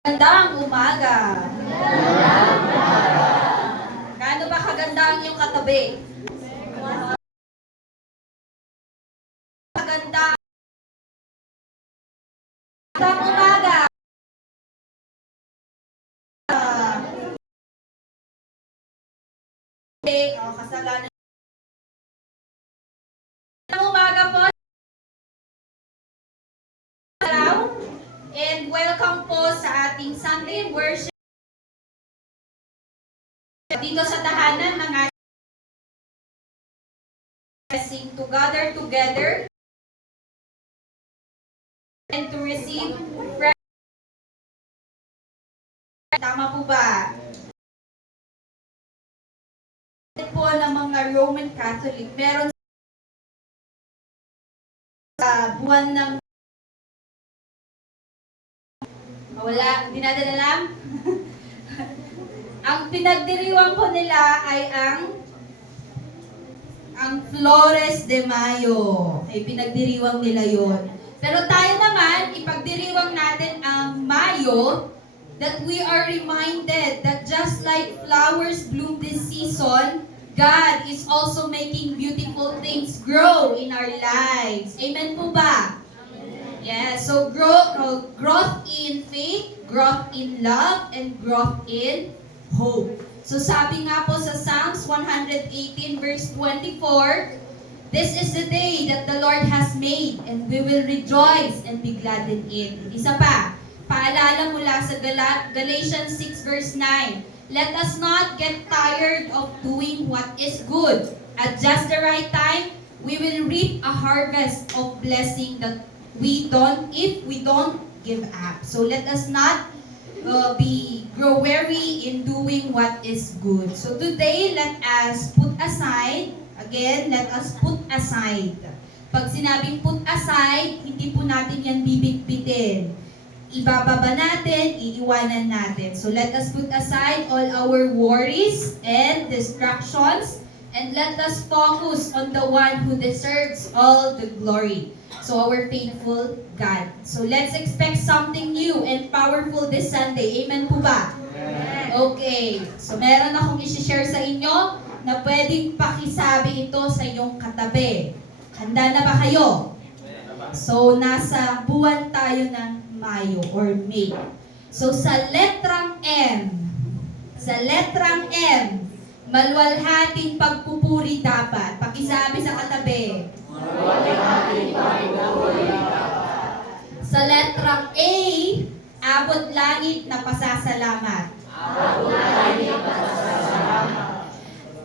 Magandang umaga. Gaano ba kaganda ang iyong katabi? Maganda. Magandang umaga. Kasalanan. Magandang umaga po. Hello. And welcome po sa ating Sunday worship dito sa tahanan ng ating blessing to gather together and to receive prayer. Tama po ba? Po ng mga Roman Catholic, meron sa buwan ng wala, di natin alam. Ang pinagdiriwang po nila ay ang Flores de Mayo. Ay pinagdiriwang nila yon. Pero tayo naman, ipagdiriwang natin ang Mayo, that we are reminded that just like flowers bloom this season, God is also making beautiful things grow in our lives. Amen po ba? Yeah, so growth in faith, growth in love, and growth in hope. So sabi nga po sa Psalms 118 verse 24, this is the day that the Lord has made, and we will rejoice and be glad in it. Isa pa, paalala mula sa Galatians 6 verse 9, let us not get tired of doing what is good. At just the right time, we will reap a harvest of blessing that if we don't give up. So let us not grow weary in doing what is good. So today, let us put aside. Pag sinabing put aside, hindi po natin yan bibit-bitin. Ibababa natin, iiwanan natin. So let us put aside all our worries and distractions, and let us focus on the one who deserves all the glory. So our faithful God. So let's expect something new and powerful this Sunday. Amen po ba? Amen. Okay. So meron akong i-share sa inyo na pwedeng pakisabi ito sa iyong katabi. Handa na ba kayo? So nasa buwan tayo ng Mayo or May. So sa letrang M, maluwalhating pagpupuri dapat. Pakisabi sa katabi. Sa letrang A, abot langit na pasasalamat.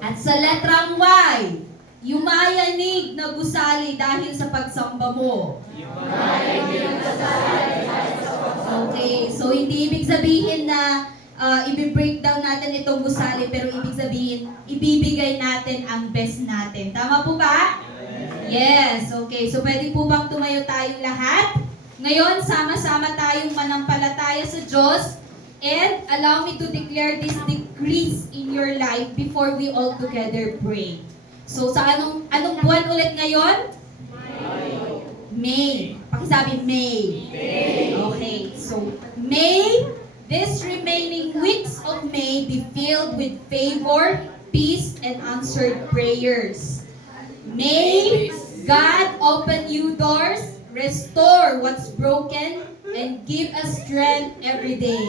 At sa letrang Y, yumayanig na gusali dahil sa pagsamba mo. Okay, so hindi ibig sabihin na i-breakdown natin itong gusali, pero ibig sabihin, ibibigay natin ang best natin. Tama po ba? Yes, okay. So pwede po bang tumayo tayong lahat? Ngayon, sama-sama tayong manampalataya sa Diyos, and allow me to declare these decrees in your life before we all together pray. So sa anong buwan ulit ngayon? May. Pakisabi May. Okay, so May, this remaining weeks of May be filled with favor, peace, and answered prayers. May God open new doors, restore what's broken, and give us strength every day.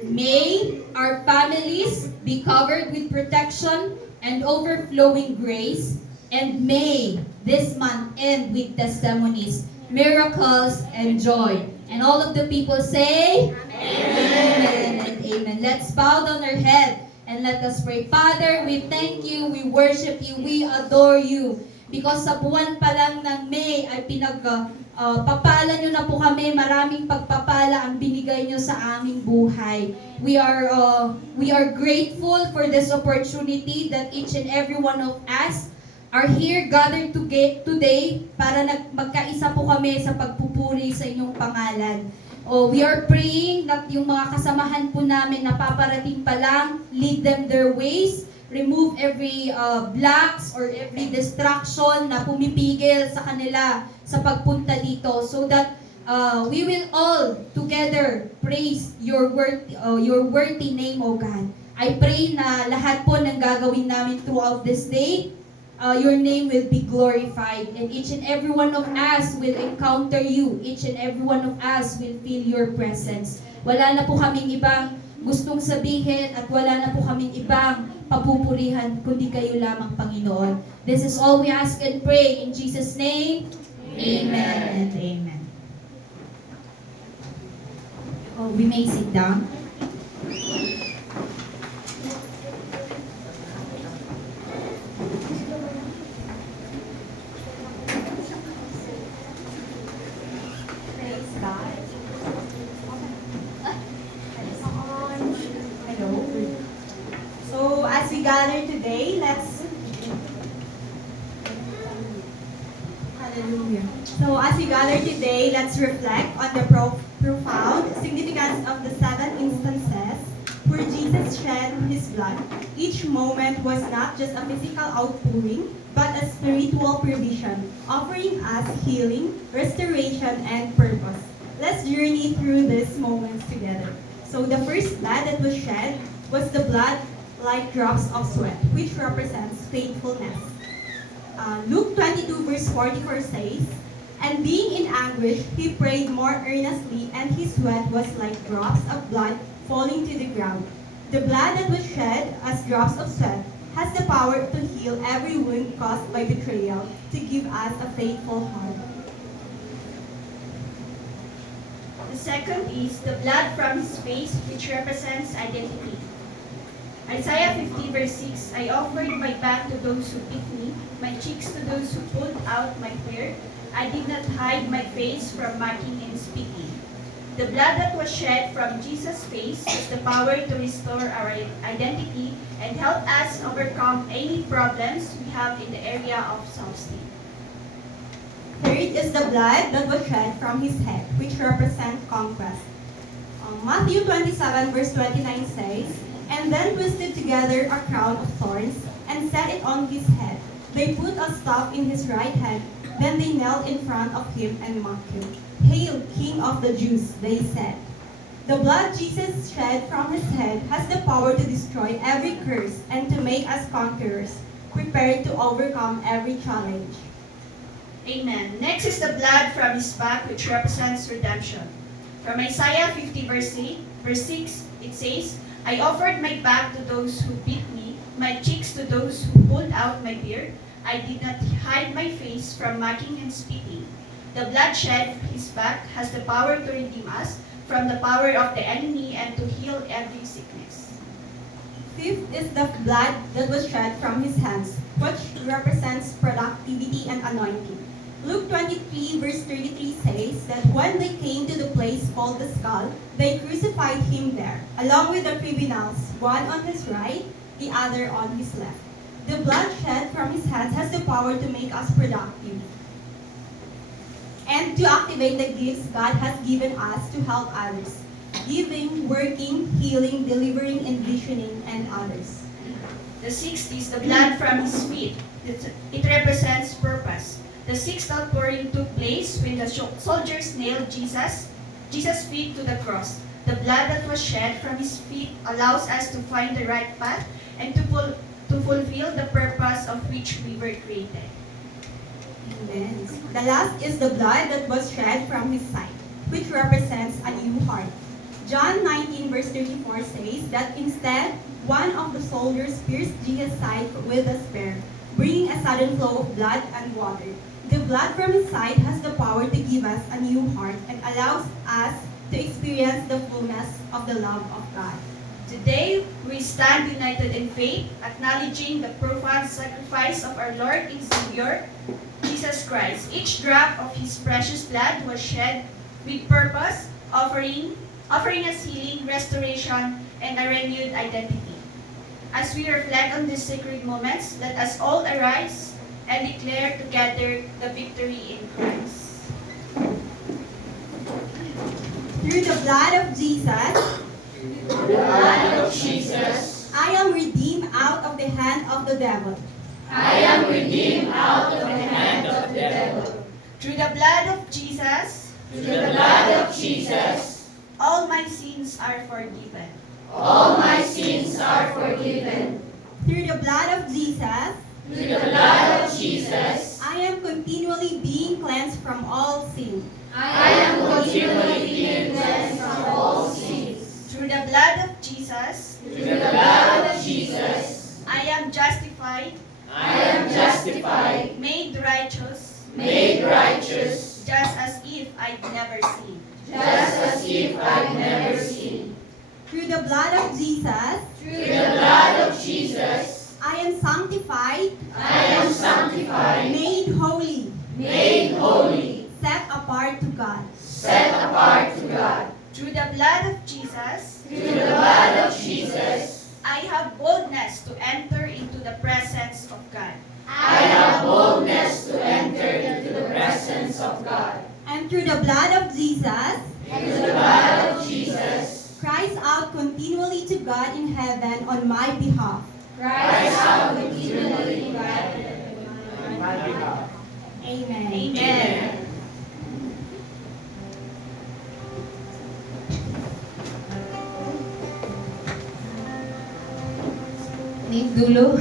May our families be covered with protection and overflowing grace, and may this month end with testimonies, miracles, and joy. And all of the people say, Amen and amen. Let's bow down our head and let us pray. Father, we thank you, we worship you, we adore you. Because sa buwan pa lang ng May ay papala nyo na po kami, maraming pagpapala ang binigay nyo sa aming buhay. We are grateful for this opportunity that each and every one of us are here gathered today para magkaisa po kami sa pagpupuri sa inyong pangalan. We are praying that yung mga kasamahan po namin na paparating pa lang, lead them their ways, remove every blocks or every distraction na pumipigil sa kanila sa pagpunta dito, so that we will all together honor, praise your worthy name, O God. I pray na lahat po ng gagawin namin throughout this day, your name will be glorified, and each and every one of us will encounter you. Each and every one of us will feel your presence. Wala na po kaming ibang gustong sabihin at wala na po kaming ibang papupurihan kundi kayo lamang, Panginoon. This is all we ask and pray in Jesus' name. Amen and amen. Oh, we may sit down. Praise God. Hello. So, as we gather today, Hallelujah. So, as we gather today, let's reflect on the profound significance of the 7 instances where Jesus shed His blood. Each moment was not just a physical outpouring, but a spiritual provision, offering us healing, restoration, and purpose. Let's journey through these moments together. So the first blood that was shed was the blood like drops of sweat, which represents faithfulness. Luke 22 verse 44 says, "And being in anguish, he prayed more earnestly, and his sweat was like drops of blood falling to the ground." The blood that was shed as drops of sweat has the power to heal every wound caused by betrayal, to give us a faithful heart. The second is the blood from his face, which represents identity. Isaiah 50 verse 6, "I offered my back to those who beat me, my cheeks to those who pulled out my hair. I did not hide my face from mocking and spitting." The blood that was shed from Jesus' face has the power to restore our identity and help us overcome any problems we have in the area of self-esteem. Third is the blood that was shed from his head, which represents conquest. Matthew 27 verse 29 says, "And then twisted together a crown of thorns, and set it on his head. They put a staff in his right hand, then they knelt in front of him and mocked him. 'Hail, King of the Jews,' they said." The blood Jesus shed from his head has the power to destroy every curse and to make us conquerors, prepared to overcome every challenge. Amen. Next is the blood from his back, which represents redemption. From Isaiah 50 verse 6, it says, "I offered my back to those who beat me, my cheeks to those who pulled out my beard. I did not hide my face from mocking and spitting." The blood shed from his back has the power to redeem us from the power of the enemy and to heal every sickness. Fifth is the blood that was shed from his hands, which represents productivity and anointing. Luke 23 verse 33 says that when they came to the place called the skull, they crucified him there, along with the criminals, one on his right, the other on his left. The blood shed from his hands has the power to make us productive and to activate the gifts God has given us to help others: giving, working, healing, delivering, envisioning, and others. The sixth is the blood from his feet. It represents purpose. The sixth outpouring took place when the soldiers nailed Jesus' feet to the cross. The blood that was shed from his feet allows us to find the right path and to fulfill the purpose of which we were created. Amen. The last is the blood that was shed from his side, which represents a new heart. John 19 verse 34 says that instead, one of the soldiers pierced Jesus' side with a spear, bringing a sudden flow of blood and water. The blood from his side has the power to give us a new heart and allows us to experience the fullness of the love of God. Today, we stand united in faith, acknowledging the profound sacrifice of our Lord and Savior, Jesus Christ. Each drop of his precious blood was shed with purpose, offering us healing, restoration, and a renewed identity. As we reflect on these sacred moments, let us all arise and declare together the victory in Christ. Through the blood of Jesus, I am redeemed out of the hand of the devil. I am redeemed out of the hand of the devil. Through the blood of Jesus, Through the blood of Jesus, all my sins are forgiven. All my sins are forgiven. Through the blood of Jesus, Through the blood of Jesus, I am continually being cleansed from all sin. I am continually being cleansed from all sins. Through the blood of Jesus, Through the blood of Jesus, I am justified, I am justified, made righteous, made righteous, just as if I'd never sinned. just as if I'd never sinned. Through the blood of Jesus, Through the blood of Jesus, I am sanctified, I am sanctified, made holy, made holy, set apart to God. set apart to God. Through the blood of Jesus, Through the blood of Jesus, I have boldness to enter into the presence of God. I have boldness to enter into the presence of God. And through the blood of Jesus, Through the blood of Jesus, cries out continually to God in heaven on my behalf. Christ out continually to God. Amen. Amen. Name dulo.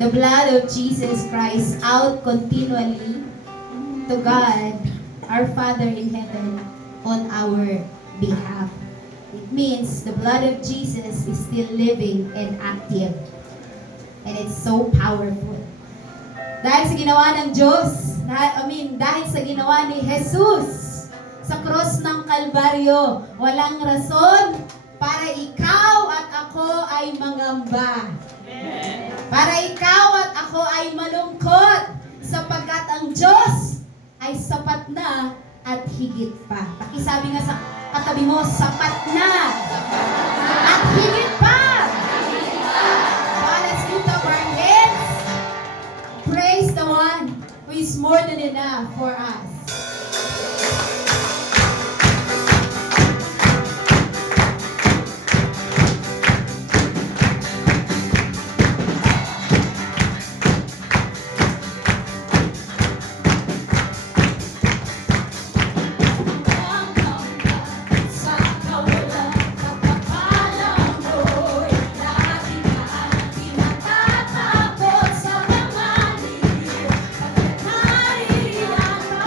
The blood of Jesus Christ out continually to God, our Father in heaven, on our behalf. It means the blood of Jesus is still living and active. And it's so powerful. Dahil sa ginawa ng Diyos, dahil sa ginawa ni Jesus sa cross ng Kalbaryo, walang rason para ikaw at ako ay mangamba. Para ikaw at ako ay malungkot sapagkat ang Diyos ay sapat na at higit pa. Pakisabi nga sa katabi mo, sapat na at higit pa. So let's lift up our hands. Praise the one who is more than enough for us. Sa kawalan kapakalan mo'y lagi kang pinatatakot sa mga liyo. Pagkat naririyan ka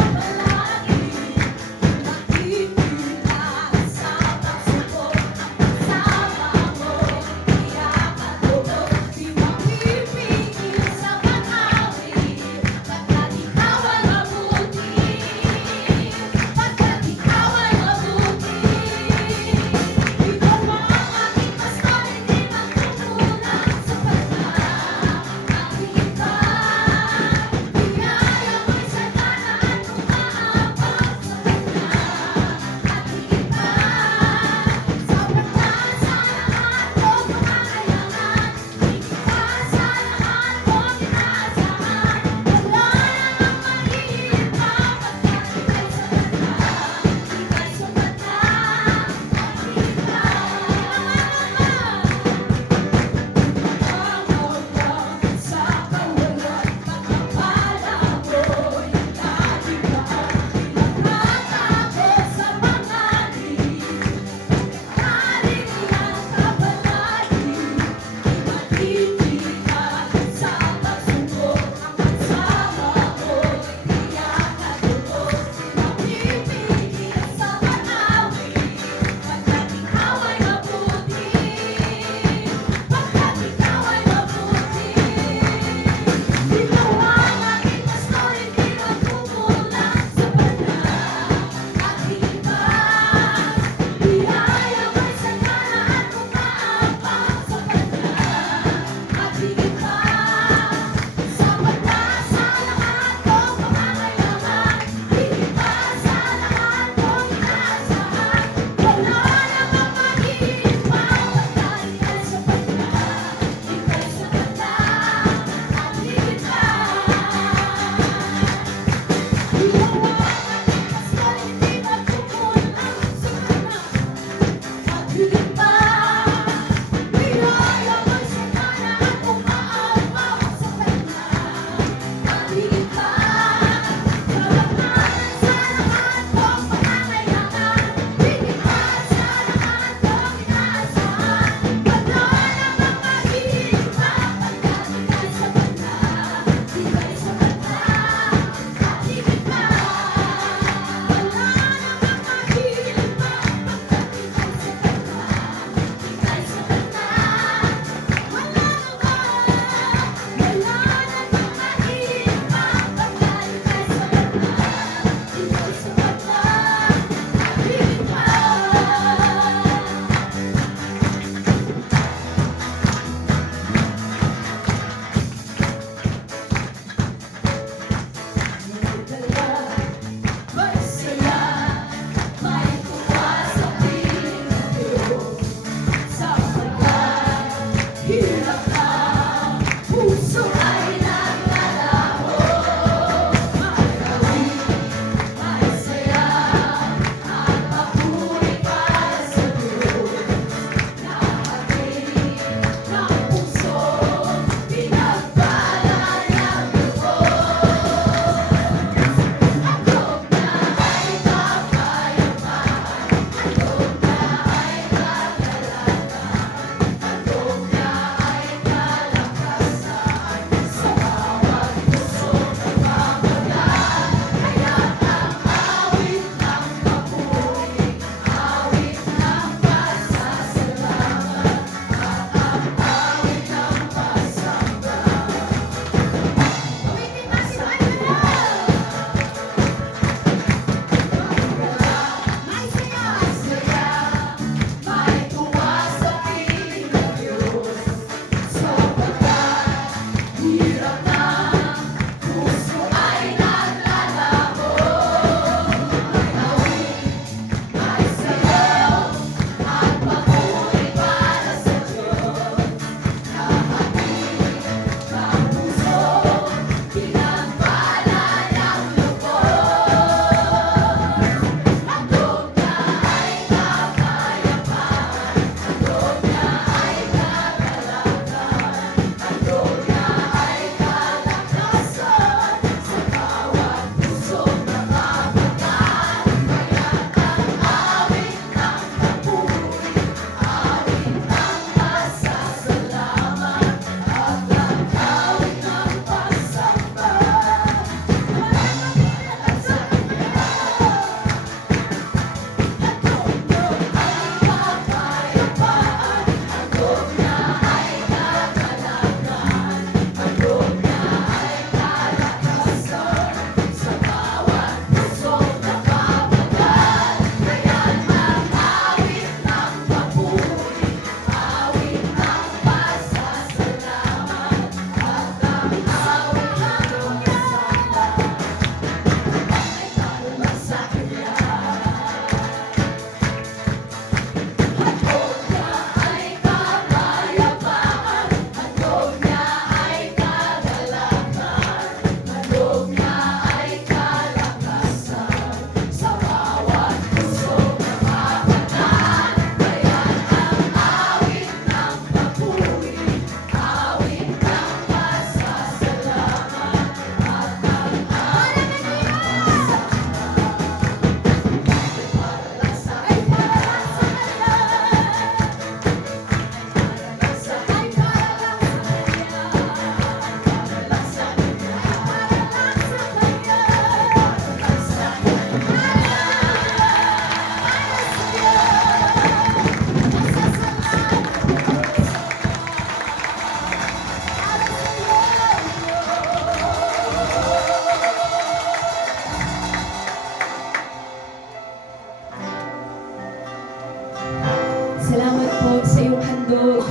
Salamat po sa iyong handog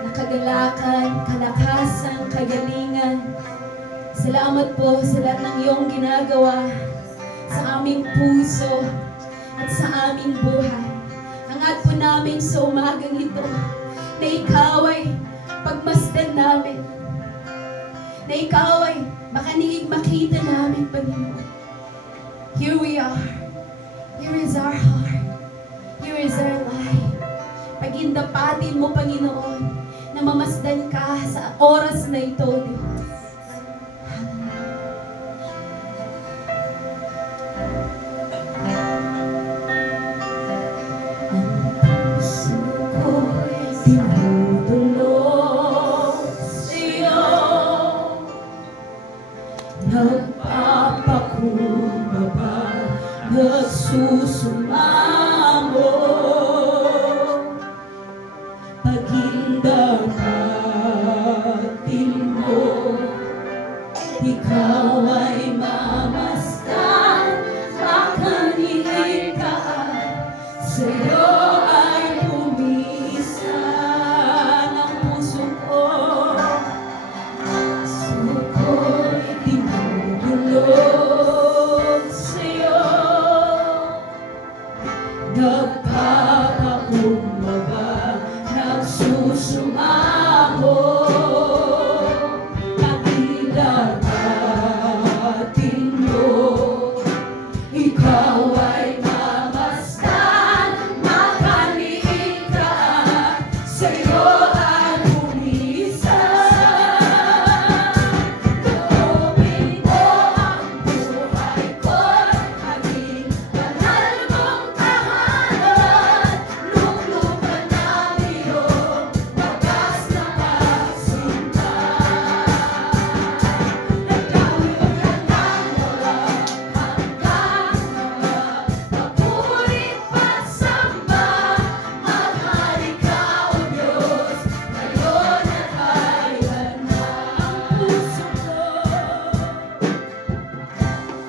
na kagalakan, kalakasan, kagalingan. Salamat po sa lahat ng iyong ginagawa sa aming puso at sa aming buhay. Hangad po namin sa umagang ito na ikaw ay pagmasdan namin, na ikaw ay makaniig makita namin, Panginoon. Here we are. Here is our heart. Here is our life. Pagindapatin mo, Panginoon, na mamasdan ka sa oras na ito, Diyos. Nagpapakumbaba, nagsusumamo, pagindapatin mo, ikaw ay mamasdan, makanilig ka, sa'yo ay bumisan ang puso ko. Suko'y dinudulog sa'yo, nagpapakumbaba, nagsusumamo, pakilabatin mo, ikaw ay mamasdan, makaliit ka, sa'yo ay bumisan. Loobin mo ang buhay ko'y maging banal mong tahanan, luklukan ng iyong wagas na pagsinta. Nagdawit ka ng walang hanggang, papurit pagsamba, maghari ka, O Diyos, ngayon at kailanman.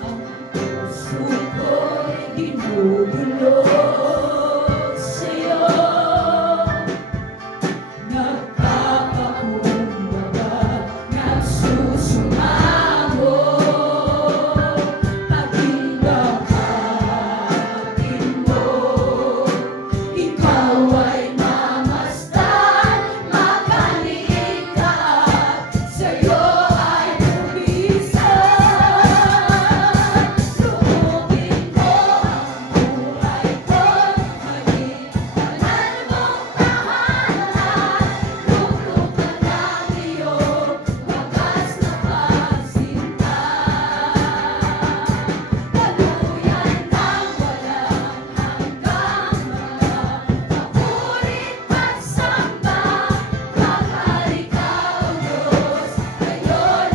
Ang puso ko'y dinudulog sa'yo, nagpapakumbaba, nagsusumamo, pagindapatin mo, ikaw ay mamasdan, makaliit ka, sa'yo ay bumisan. Loobin mo ang buhay ko'y maging banal mong tahanan, luklukan ng iyong wagas na pagsinta. Daluyan ng walang hanggang, papurit pagsamba, maghari ka, O Diyos, ngayon at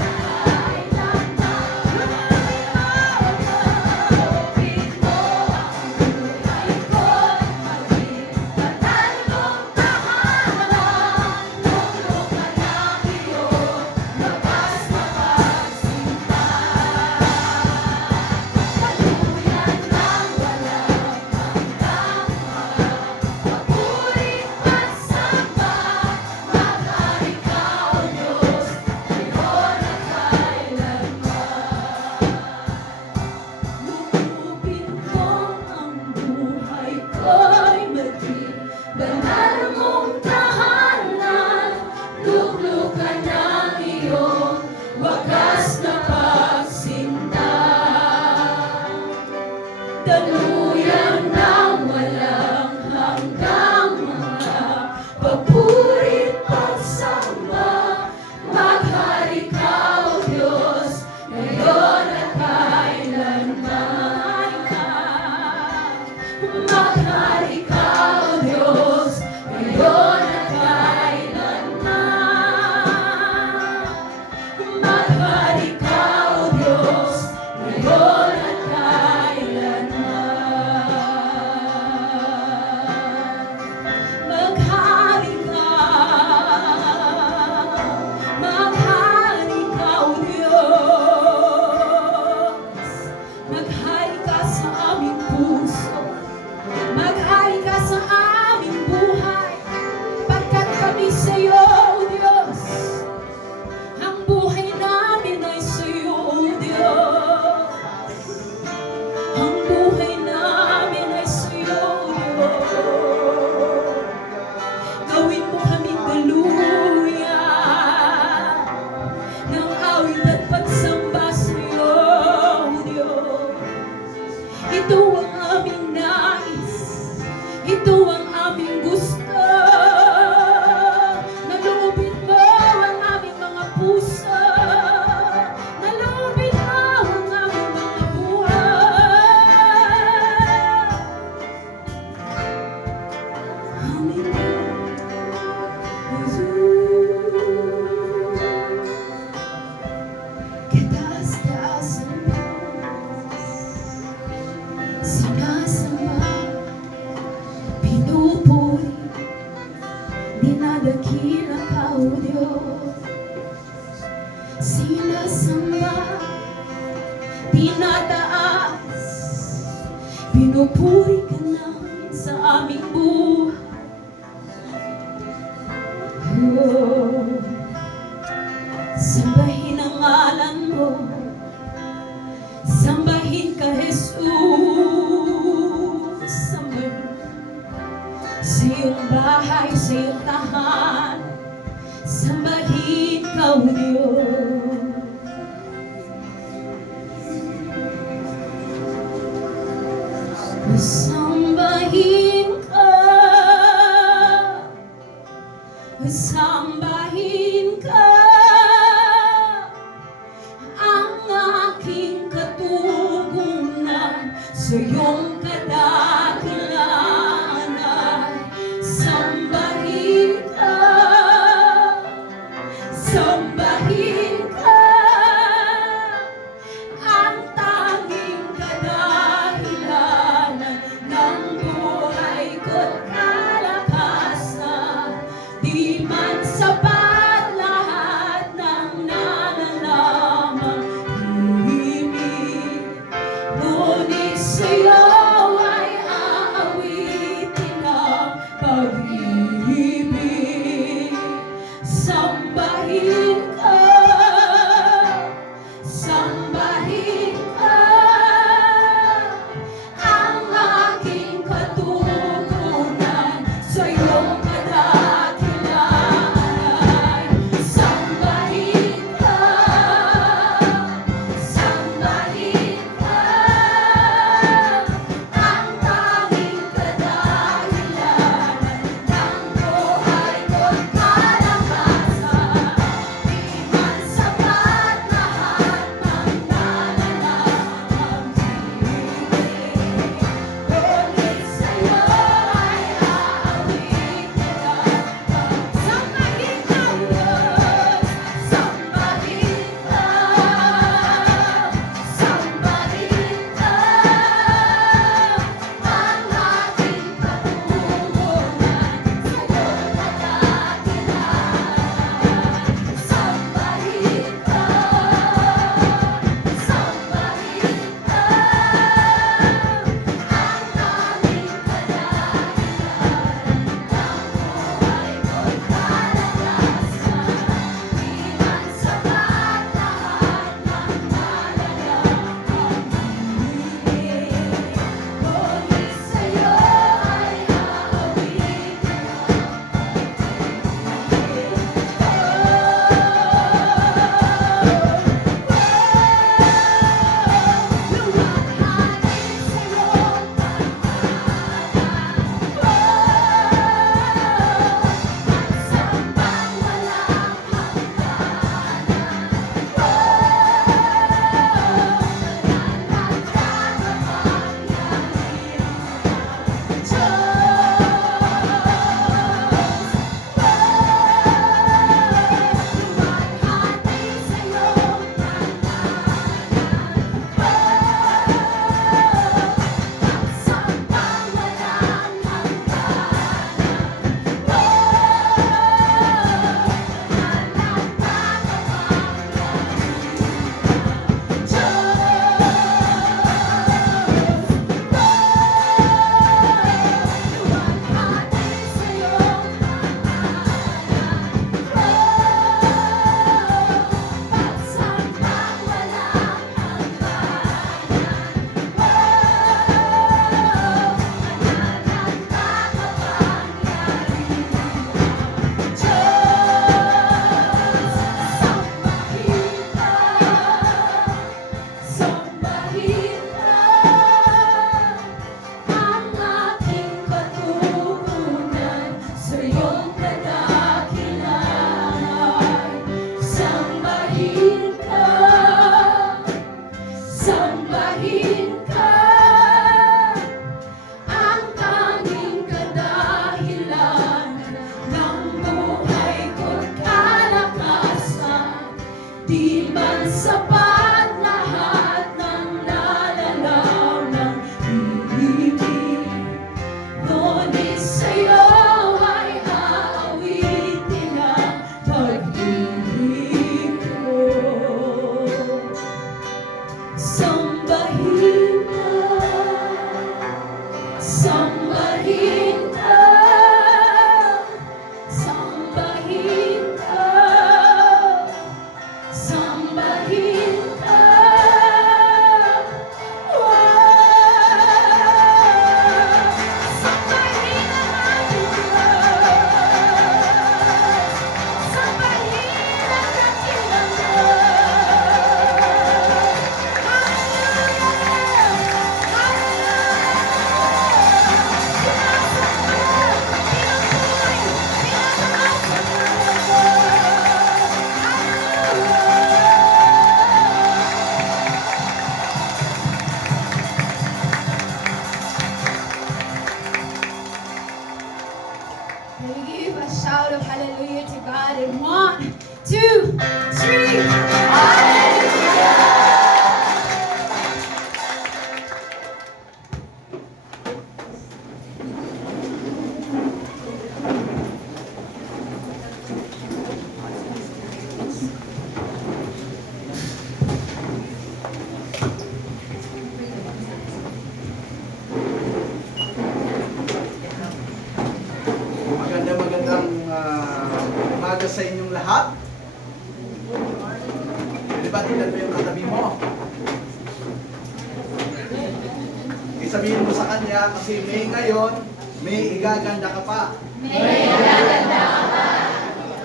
kailanman. Loobin mo ang buhay ko'y maging banal mong tahanan, luklukan ng iyong wagas na pagsinta. Daluyan ng walang hanggang, papurit pagsamba, maghari ka, O Diyos, ngayon at kailanman. Lubugin mo ang buhay ko'y maging banal mong tahanan, luklukan ng iyong wagas na pagsinta. Daluyan ng walang hanggang, mga papurit pagsamba, maghari ka, O Diyos, ngayon at kailanman. Maghari ka, O Diyos, ngayon at kailanman. Maghari ka, O Diyos, ngayon at kailanman. Maghari ka, Kataas-taas ang Diyos, sinasamba, pinupuri, dinadakila ka, O Diyos. Sinasamba, tinataas, pinupuri ka namin sa aming buhay. Oh, sambahin ang ngalan mo, sambahin ka, Jesus. Sambahin sa iyong bahay, sa iyong tahanan, sambahin ka, O Diyos. Sambahin ka, sambahin ka, ang aking katugunan sa iyong kadakilaan ay sambahin ka, sambahin ka, ang tanging kadahilanan ng buhay ko't kalakasan. Di man sapat lahat ng nalalamang himig, ngunit sa'yo ay aawitin ang pag-ibig. Sambahin ka, sambahin ka, ang aking katugunan sa iyong kadakilaan ay sambahin ka, sambahin ka, ang tanging kadahilanan Can we give a shout of hallelujah to God in 1, 2, 3. Hallelujah! Magandang umaga sa inyong lahat. Di ba tingnan mo yung katabi mo? Isabihin mo sa kanya kasi May ngayon, may igaganda ka pa. May igaganda ka pa.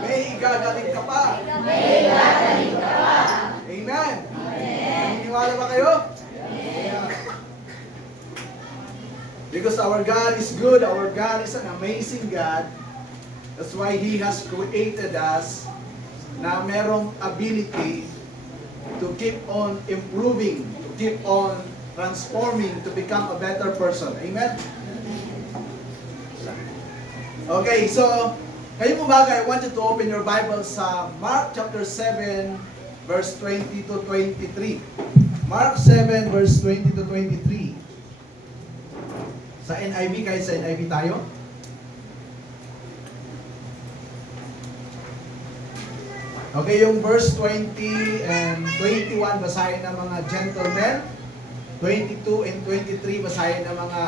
May igagaling ka pa. May igagaling ka pa. Amen. Naniniwala ba kayo? Because our God is good, our God is an amazing God. That's why He has created us na merong ability to keep on improving, to keep on transforming, to become a better person. Amen? Okay, so ngayong umaga, I want you to open your Bible sa Mark chapter 7, verse 20 to 23. Mark 7, verse 20 to 23. Sa NIV, kahit sa NIV tayo. Okay, yung verse 20 and 21 basahin ng mga gentlemen. 22 and 23 basahin ng mga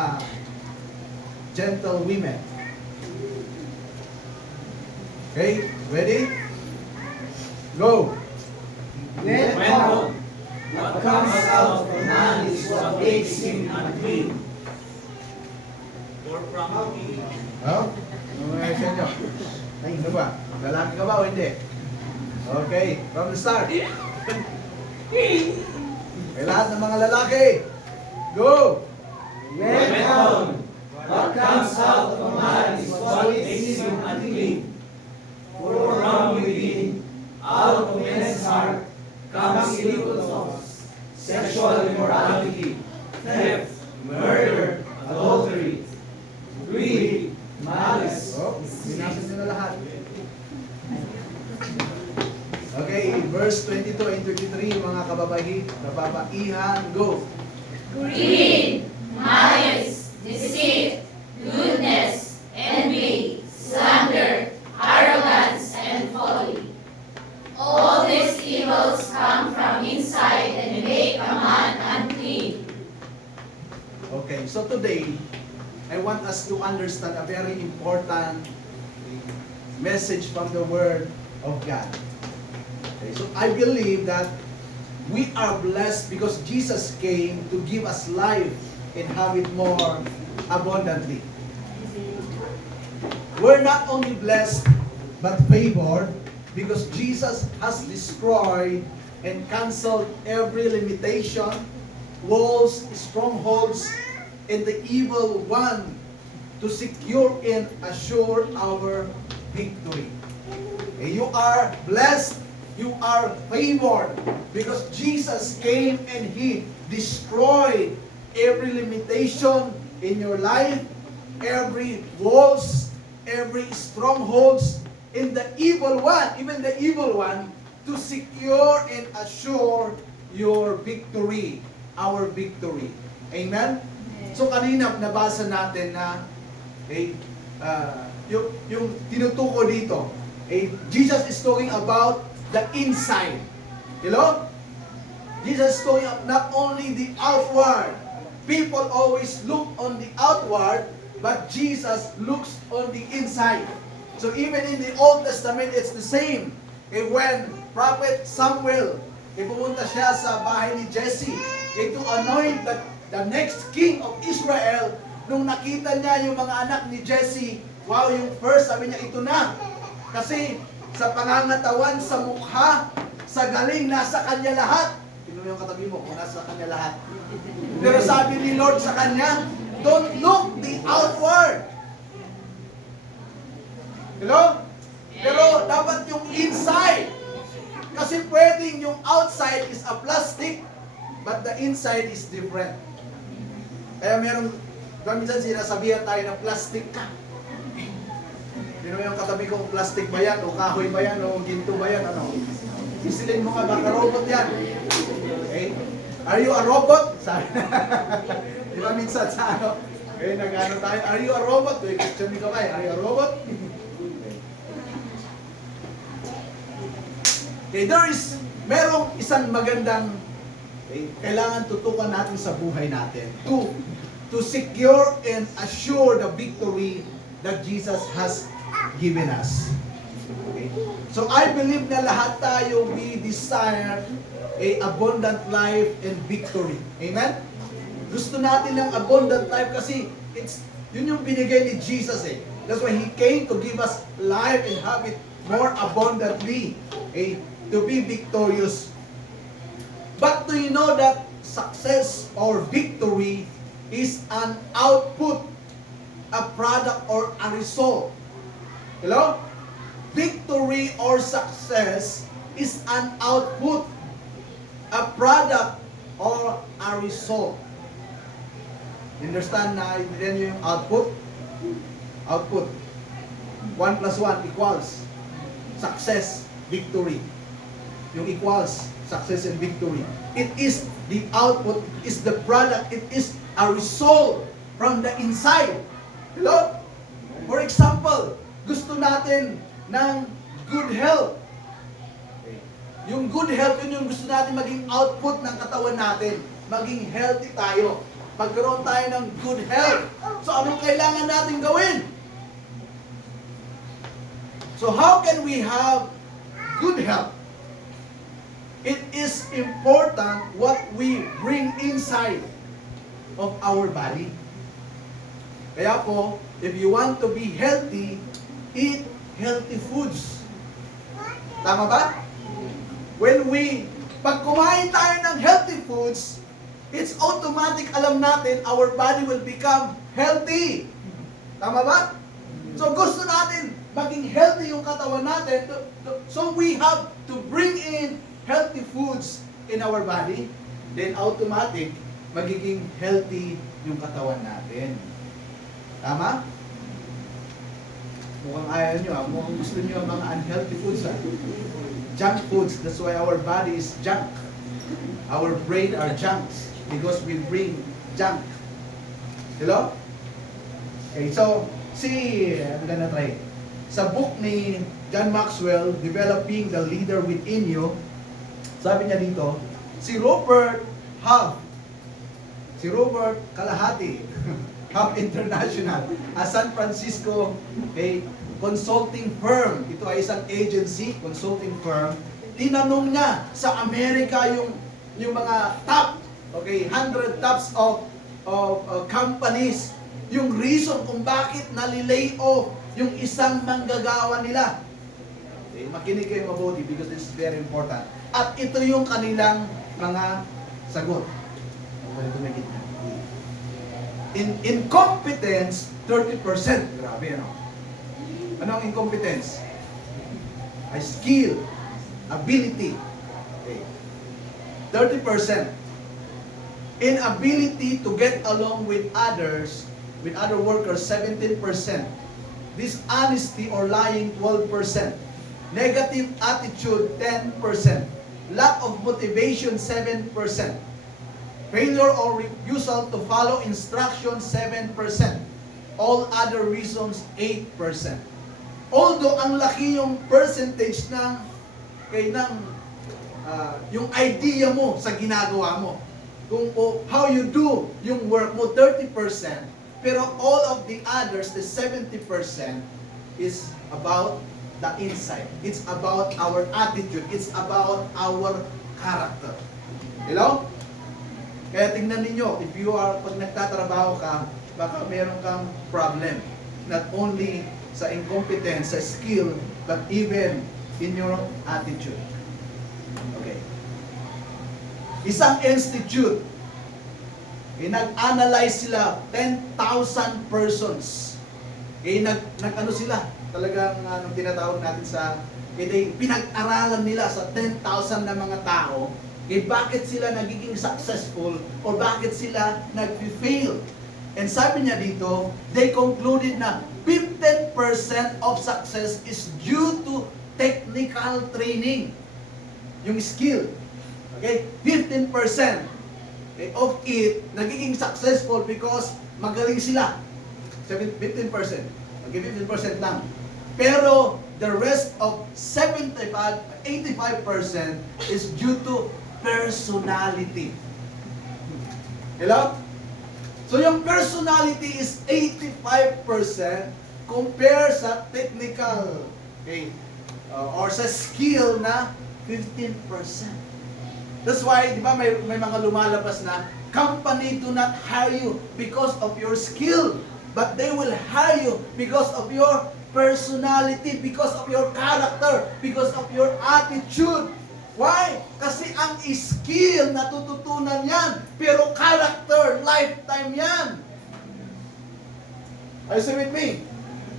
gentlewomen. Okay, ready? Go! When what comes out of a man is what makes him unclean. Oh? Mga sa inyo. Ay, ano ba? Lalaki ka ba o hindi? Okay, from the start. Okay, lahat ng mga lalaki. Go! When what comes out of a man is what makes him unclean. For from within, out of men's heart, comes evil thoughts, sexual immorality, theft, murder, adultery, greed, malice. Oh, binasa nyo na lahat. Okay, verse 22 and 23, mga kababaihan, go! Greed, malice, deceit, goodness, envy, slander, arrogance, and folly. All these evils come from inside and make a man unclean. Okay, so today, I want us to understand a very important message from the Word of God. Okay, so I believe that we are blessed because Jesus came to give us life and have it more abundantly. We're not only blessed but favored because Jesus has destroyed and canceled every limitation, walls, strongholds, and the evil one to secure and assure our victory. You are blessed, you are favored because Jesus came and He destroyed every limitation in your life, every walls, every strongholds, in the evil one, even the evil one, to secure and assure your victory, our victory. Amen? So kanina nabasa natin na yung tinutuko dito, Jesus is talking about the inside. You know? Jesus is talking about not only the outward. People always look on the outward, but Jesus looks on the inside. So even in the Old Testament, it's the same. When Prophet Samuel, pumunta siya sa bahay ni Jesse, to anoint the next king of Israel, nung nakita niya yung mga anak ni Jesse, wow, yung first, sabi niya, ito na. Kasi sa pangangatawan, sa mukha, sa galing, nasa kanya lahat. Tingnan mo yung katabi mo, kung nasa kanya lahat. Pero sabi ni Lord sa kanya, don't look the outward. Hello? Pero dapat yung inside. Kasi pwedeng yung outside is a plastic, but the inside is different. Kaya minsan sinasabihan tayo ng plastic ka. Sino yung katabi ko, plastic ba yan, o kahoy ba yan, o ginto ba yan, ano? Sisilin mo ka, baka robot yan. Okay? Are you a robot? Sabi na. Di ba minsan sa ano? Okay, nag-ano tayo, are you a robot? May question ko kayo, are you a robot? Okay, merong isang magandang kailangan tutukan natin sa buhay natin to secure and assure the victory that Jesus has given us. Okay? So I believe na lahat tayo we desire a abundant life and victory. Amen? Gusto natin ng abundant life kasi yun yung binigay ni Jesus eh. That's why He came to give us life and have it more abundantly. Okay? To be victorious. But do you know that success or victory is an output, a product, or a result? Hello? Victory or success is an output, a product, or a result. Understand na din yung output? Output. 1 plus 1 equals success, victory. Yung equals success and victory. It is the output, it is the product, it is a result from the inside. Hello? For example, gusto natin ng good health. Yung good health, yun yung gusto natin maging output ng katawan natin. Maging healthy tayo. Magkaroon tayo ng good health. So, anong kailangan natin gawin? So, how can we have good health? It is important what we bring inside of our body. Kaya po, if you want to be healthy, eat healthy foods. Tama ba? Pag kumain tayo ng healthy foods, it's automatic, alam natin, our body will become healthy. Tama ba? So gusto natin maging healthy yung katawan natin. So we have to bring in healthy foods in our body, then automatic, magiging healthy yung katawan natin. Tama? Mukhang ayaw nyo, mukhang gusto nyo ang mga unhealthy foods. Junk foods, that's why our body is junk. Our brain are junks because we bring junk. Hello? Okay, so, I'm gonna try. Sa book ni John Maxwell, Developing the Leader Within You, sabi niya dito, si Robert Kalahati, Hub International, a San Francisco consulting firm. Ito ay isang agency, consulting firm. Tinanong niya sa Amerika yung mga top, 100 tops of companies, yung reason kung bakit nalilay off yung isang manggagawa nila. Okay, makinig kayo mabuti because this is very important. At ito yung kanilang mga sagot. Incompetence, 30%. Grabe, ano? Ano ang incompetence? A skill, ability. Okay. 30%. Inability to get along with others, with other workers, 17%. Dishonesty or lying, 12%. Negative attitude, 10%. Lack of motivation, 7%. Failure or refusal to follow instructions, 7%. All other reasons, 8%. Although ang laki yung percentage ng yung idea mo sa ginagawa mo. Kung how you do yung work mo, 30%. Pero all of the others, the 70%, is about the inside. It's about our attitude. It's about our character. Hello? Kaya tingnan ninyo, pag nagtatrabaho ka, baka meron kang problem. Not only sa incompetence, sa skill, but even in your attitude. Okay. Isang institute, nag-analyze sila 10,000 persons. Nag-ano sila, talagang anong tinatawag natin sa, pinag-aralan nila sa 10,000 na mga tao, bakit sila nagiging successful or bakit sila nag-fail. And sabi niya dito, they concluded na 15% of success is due to technical training. Yung skill. Okay? 15% of it nagiging successful because magaling sila. 15%. Okay, 15% lang. Pero the rest of 85% is due to personality. Hello? So yung personality is 85% compare sa technical, okay, or sa skill na 15%. That's why, di ba, may mga lumalabas na company do not hire you because of your skill, but they will hire you because of your personality, because of your character, because of your attitude. Why? Kasi ang skill natututunan yan, pero character, lifetime yan. Are you still with me?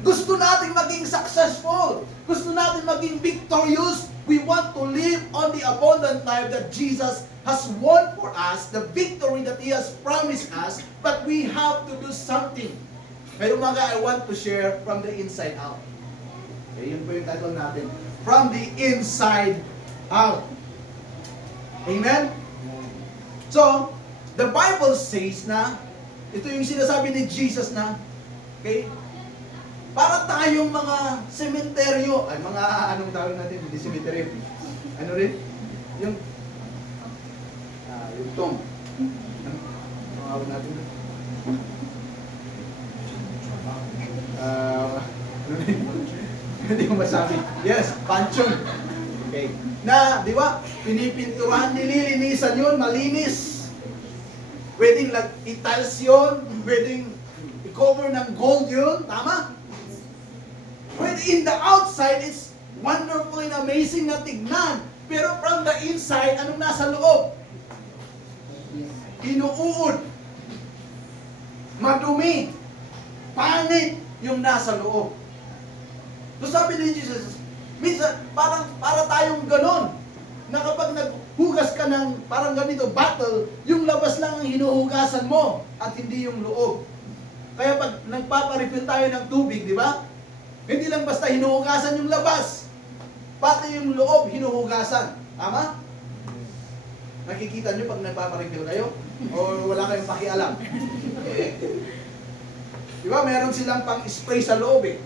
Gusto natin maging successful. Gusto natin maging victorious. We want to live on the abundant life that Jesus has won for us, the victory that He has promised us, but we have to do something. Ngayong umaga, I want to share from the inside out. Okay, yun po yung title natin. From the inside out. Amen? So, the Bible says na, ito yung sinasabi ni Jesus na, okay, para tayong mga sementeryo, ay mga anong tawag natin, hindi sementeryo, ano rin? Yung tomb. Ano tawag natin? Ano rin? Hindi ko masabi. Yes, panchon. Okay. Na, di ba, pinipinturahan, nililinisan yun, malinis. Pwedeng i-tiles yun, pwedeng i-cover ng gold yun, tama? When in the outside, it's wonderful and amazing na tignan. Pero from the inside, anong nasa loob? Inuud. Madumi. Pangit yung nasa loob. So sabi ni Jesus, minsan, para tayong ganon, na kapag naghugas ka ng parang ganito, bottle, yung labas lang ang hinuhugasan mo, at hindi yung loob. Kaya pag nagpaparefill tayo ng tubig, di ba? Hindi lang basta hinuhugasan yung labas, pati yung loob hinuhugasan. Tama? Nakikita nyo pag nagpaparefill kayo? O wala kayong pakialam? Di ba? Meron silang pang-spray sa loob eh.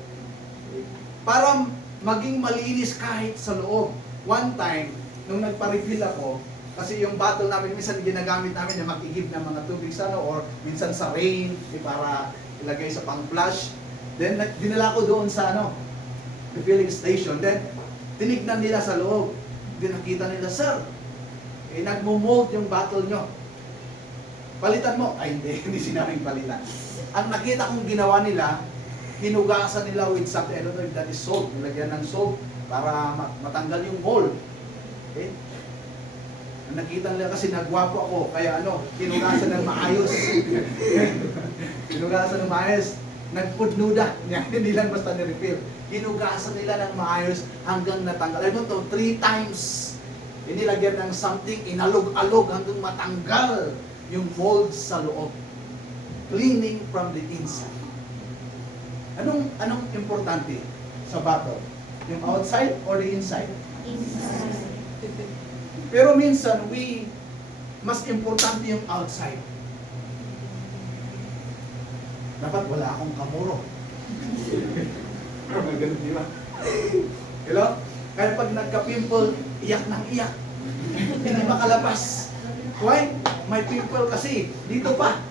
Para maging malinis kahit sa loob. One time, nung nagpa-refill ako, kasi yung bottle namin, minsan ginagamit namin na makigib ng mga tubig sa or minsan sa rain, para ilagay sa pang-flush. Then, dinala ko doon sa refilling station. Then, tinignan nila sa loob. Then, nakita nila, sir, nagmo-mold yung bottle nyo. Palitan mo. Ay, hindi sinabing palitan. Ang nakita kong ginawa nila, hinugasan nila with something, I don't know if that is salt, nilagyan ng salt para matanggal yung mold. Okay? Ang nakita nila kasi nagwapo ako, kaya hinugasan ng maayos. Hinugasan ng maayos. Nagpudnuda. Hindi lang basta ni-refill. Hinugasan nila ng maayos hanggang natanggal. Ano to? 3 times. Inilagyan ng something, inalog-alog hanggang matanggal yung mold sa loob. Cleaning from the inside. Anong importante sa bottle? Yung outside or the inside? Inside. Pero minsan, mas importante yung outside. Dapat wala akong kamuro. Ganun, di ba? Hello? Kaya pag nagka-pimple, iyak ng iyak. Hindi makalabas. Why? May pimple kasi. Dito pa.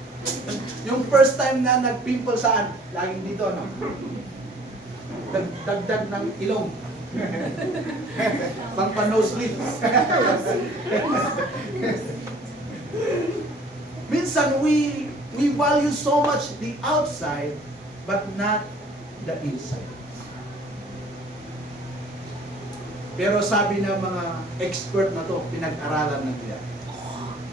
Yung first time na nag-pimple saan? Laging dito, Dagdag ng ilong. Pang-nose lift. Minsan, we value so much the outside, but not the inside. Pero sabi ng mga expert na to, pinag-aralan na nila.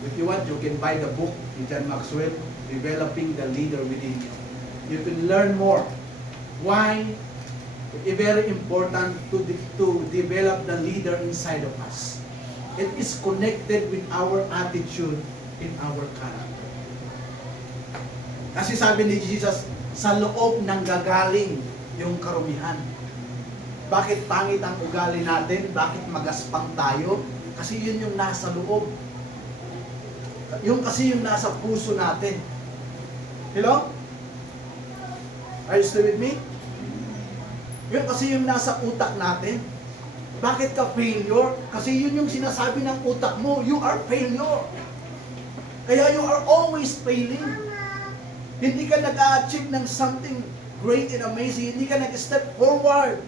If you want, you can buy the book ni John Maxwell, Developing the Leader Within You. You can learn more. Why? It's very important to develop the leader inside of us. It is connected with our attitude and our character. Kasi sabi ni Jesus, sa loob nang gagaling yung karumihan. Bakit pangit ang ugali natin? Bakit magaspang tayo? Kasi yun yung nasa loob. Yung kasi yung nasa puso natin. Hello? Are you still with me? Yun kasi yung nasa utak natin. Bakit ka failure? Kasi yun yung sinasabi ng utak mo. You are failure. Kaya you are always failing. Hindi ka nag-achieve ng something great and amazing. Hindi ka nag-step forward.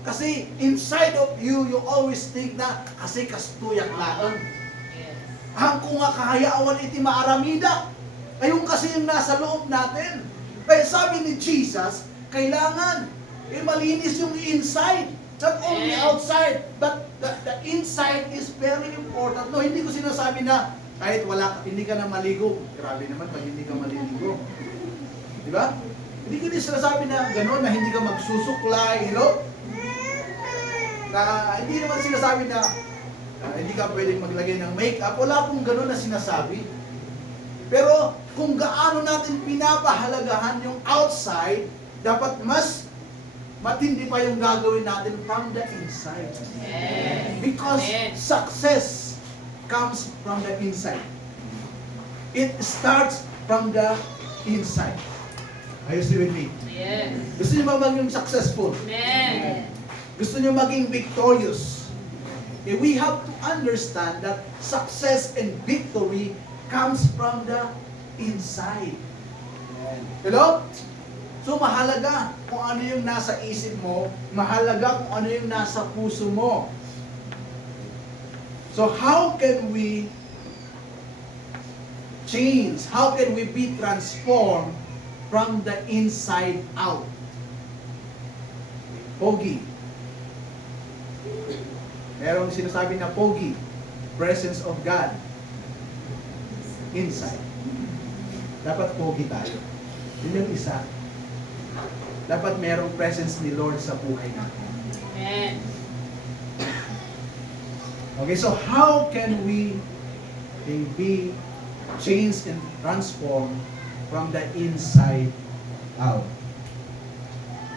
Kasi inside of you, you always think na kasi kastuyak laon. Ang kung nga kahayawan iti maaramida. Ayun kasi yung nasa loob natin. Kaya sabi ni Jesus, kailangan malinis yung inside. Not only outside, but the inside is very important. No, hindi ko sinasabi na kahit hindi ka na maligo. Grabe naman pag hindi ka maliligo. Di ba? Hindi ko din sinasabi na gano'n, na hindi ka magsusuklay, hello? Na hindi naman sinasabi na hindi ka pwedeng maglagay ng makeup. Wala pong gano'n na sinasabi. Pero kung gaano natin pinapahalagahan yung outside, dapat mas matindi pa yung gagawin natin from the inside. Because success comes from the inside. It starts from the inside. Are you still with me? Yes. Gusto niyo ba maging successful? Amen. Gusto niyo maging victorious? We have to understand that success and victory comes from the inside. Hello? So mahalaga kung ano yung nasa isip mo, mahalaga kung ano yung nasa puso mo. So how can we change? How can we be transformed from the inside out? Pogi. Merong sinasabi na pogi, presence of God inside. Dapat pogi tayo. Yun yung isa. Dapat merong presence ni Lord sa buhay natin. Amen. Okay, so how can we be changed and transformed from the inside out?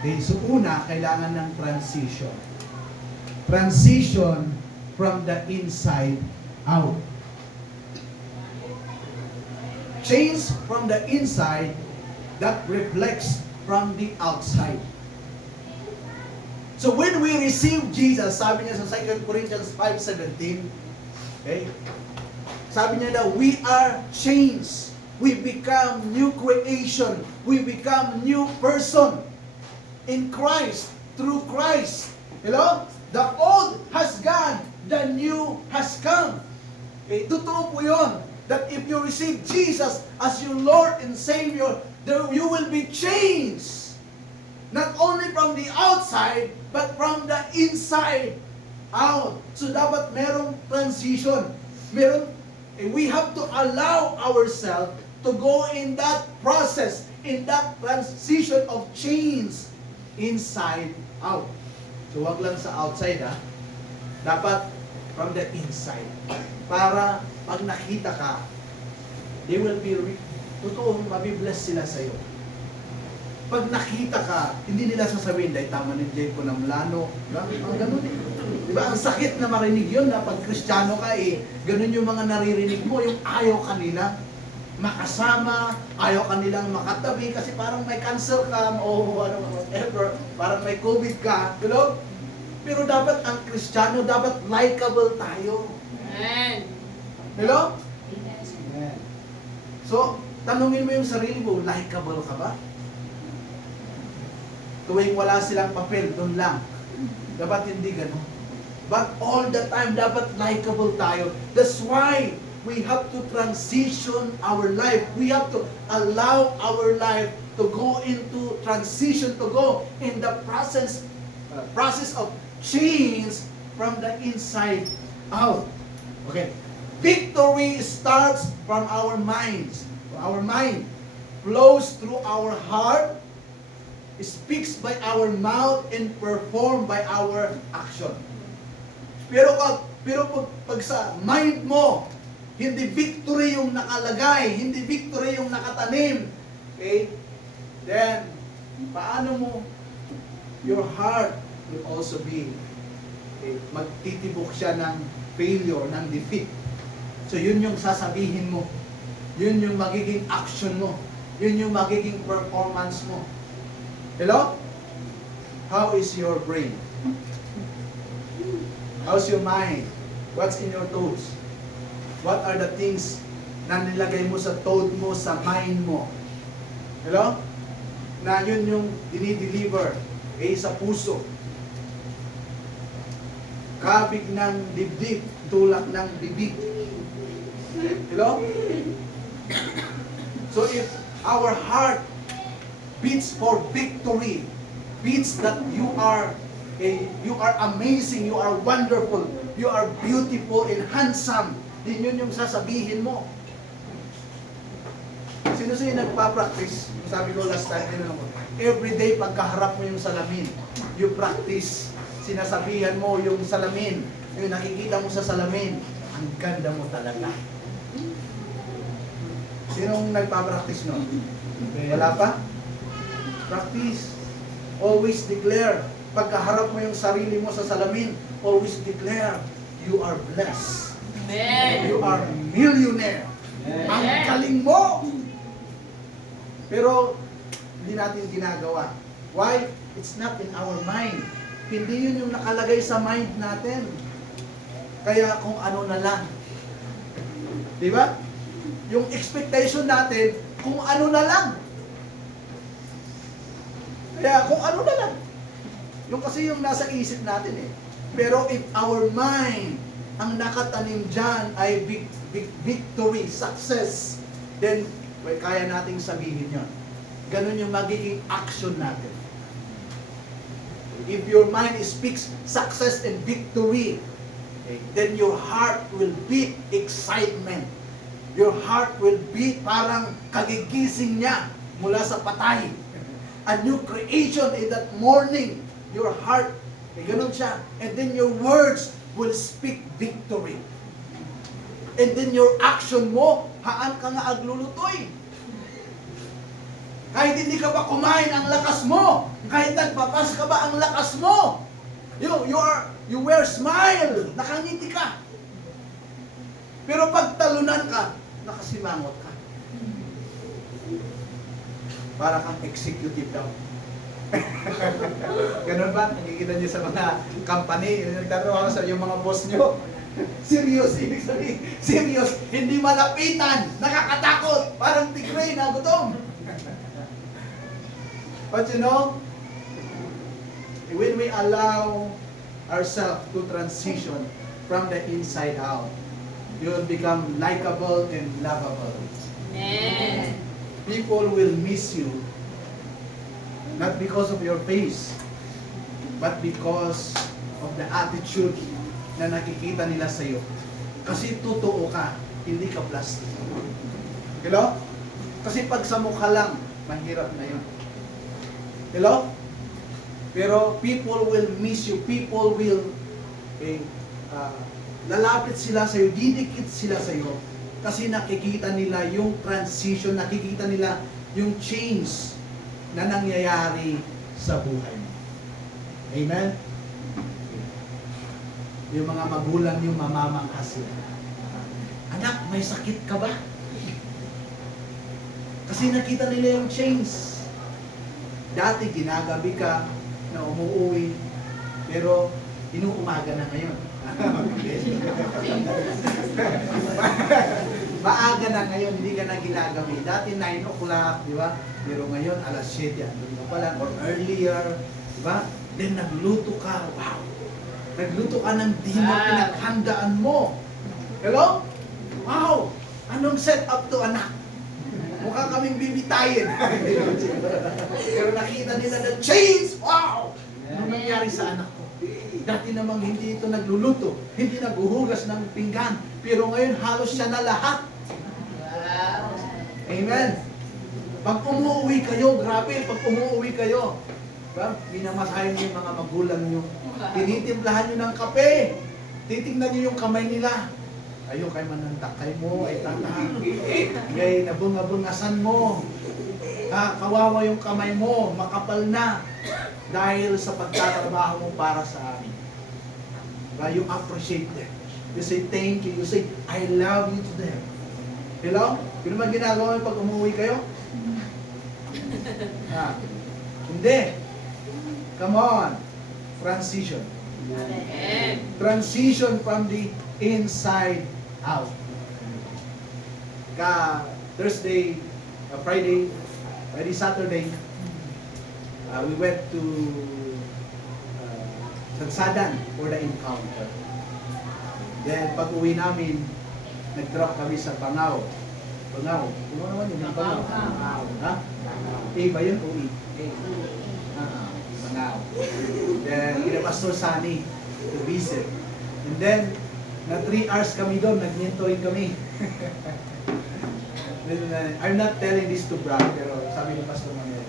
Okay, so una, kailangan ng transition. Transition from the inside out. Change from the inside that reflects from the outside. So when we receive Jesus, sabi niya sa 2 Corinthians 5:17, okay? Sabi niya na we are changed. We become new creation. We become new person in Christ, through Christ. Hello? The old has gone, the new has come. Okay, totoo po yun. That if you receive Jesus as your Lord and Savior, you will be changed. Not only from the outside, but from the inside out. So dapat merong transition. We have to allow ourselves to go in that process, in that transition of change inside out. So wag lang sa outside dapat from the inside. Para pag nakita ka, they will be, totoo, mabibless sila sa'yo. Pag nakita ka, hindi nila sasabihin, dahil tama ni Jay Punamlano. Ang ganun eh. Diba? Ang sakit na marinig yun na pag Kristiyano ka ganun yung mga naririnig mo, yung ayaw kanila makasama, ayaw kanilang makatabi kasi parang may cancer ka o whatever, parang may COVID ka, you know? Pero dapat ang Kristiyano, dapat likable tayo. Amen. Hello? Amen. So, tanungin mo yung sarili mo, likable ka ba? Tuwing wala silang papel, doon lang. Dapat hindi ganun. But all the time, dapat likable tayo. That's why we have to transition our life. We have to allow our life to go into transition, to go in the process of change from the inside out. Okay. Victory starts from our minds. Our mind flows through our heart, speaks by our mouth, and performed by our action. Pero pag sa mind mo, hindi victory yung nakalagay, hindi victory yung nakatanim, okay? Then, paano mo your heart will also be, magtitibok siya ng failure, ng defeat. So yun yung sasabihin mo. Yun yung magiging action mo. Yun yung magiging performance mo. Hello? How is your brain? How's your mind? What's in your thoughts? What are the things na nilagay mo sa thought mo, sa mind mo? Hello? Na yun yung dinideliver sa puso. Kabig ng dibdib, tulak ng bibig. Hello? So if our heart beats for victory, beats that you are amazing, you are wonderful, you are beautiful and handsome, din yun yung sasabihin mo. Sino nagpa-practice? Sabi ko last time, every day pagkaharap mo yung salamin, you practice, sinasabihan mo yung salamin, yung nakikita mo sa salamin, ang ganda mo talaga. Sinong nagpa-practice no? Wala pa? Practice. Always declare. Pagkaharap mo yung sarili mo sa salamin, always declare, you are blessed. Amen. You are millionaire. Ang galing mo! Pero, hindi natin ginagawa. Why? It's not in our mind. Hindi yun yung nakalagay sa mind natin. Kaya kung ano na lang. Di ba? Yung expectation natin, kung ano na lang. Kaya kung ano na lang. Yung kasi yung nasa isip natin eh. Pero if our mind, ang nakatanim dyan ay victory, success, then kaya nating sabihin yun. Ganun yung magiging action natin. If your mind speaks success and victory, then your heart will beat excitement. Your heart will beat parang kagigising niya mula sa patay. A new creation in that morning. Your heart, ganun siya. And then your words will speak victory. And then your action mo, haan ka nga aglulutoy. Kahit hindi ka ba kumain, ang lakas mo. Kahit nagpapas ka ba, ang lakas mo. You wear smile, nakangiti ka. Pero pag talunan ka, nakasimangot ka. Para kang executive daw. Ganun ba? Nakikita niyo sa mga company, nagtatrabaho sa yung mga boss niyo. Serious, ibig sabihin, serious, hindi malapitan, nakakatakot, parang tigray na gutom. But you know, when we allow ourselves to transition from the inside out, you will become likable and lovable. Amen. People will miss you, not because of your face, but because of the attitude na nakikita nila sa iyo. Kasi totoo ka, hindi ka plastic. Hello? Kasi pag sa mukha lang, mahirap na yun. Hello? Pero people will miss you. People will lalapit sila sa iyo, didikit sila sa iyo. Kasi nakikita nila yung transition, nakikita nila yung change na nangyayari sa buhay mo. Amen? Yung mga magulang yung mamamangha sila. Anak, may sakit ka ba? Kasi nakita nila yung change. Dati ginagabi ka na umuuwi, pero inuumaga na ngayon. Maaga na ngayon, hindi ka na ginagabi. Dati 9 o'clock, di ba? Pero ngayon, alas 7, andun ka pala, or earlier, di ba? Then nagluto ka, wow! Nagluto ka ng di mo pinaghandaan mo. Hello? Wow! Anong set up to, anak? Mukha kaming bibitayin. Pero nakita nila na change! Wow! Anong nangyari sa anak ko? Dati namang hindi ito nagluluto, hindi naghuhugas ng pinggan, pero ngayon halos siya na lahat. Amen. Pag umuwi kayo, grabe, pag umuwi kayo, minamasahin niyo yung mga magulang niyo, tinitimplahan niyo ng kape, titingnan niyo yung kamay nila. Ayun, kay manantakay mo, ay tata, ngay nabungabungasan mo, kawawa yung kamay mo, makapal na. dahil sa pagtatrabaho mo para sa amin. Diba? You appreciate them. You say thank you. You say, I love you to them. Hello? Yun naman ginagawa mo pag umuwi kayo? Hindi. Come on. Transition. Transition from the inside out. Thursday, Friday, Saturday, we went to Sagsadan for the encounter. Then pag uwi namin, nag-drop kami sa Pangaw. Pangaw. Ano naman yun? Pangaw. Ha? A ba yun o E? Pangaw. Then, kina Pastor Sunny to visit. And then, na 3 hours kami doon, nag-mentoring kami. Then, I'm not telling this to brag, pero sabi ni Pastor Manuel,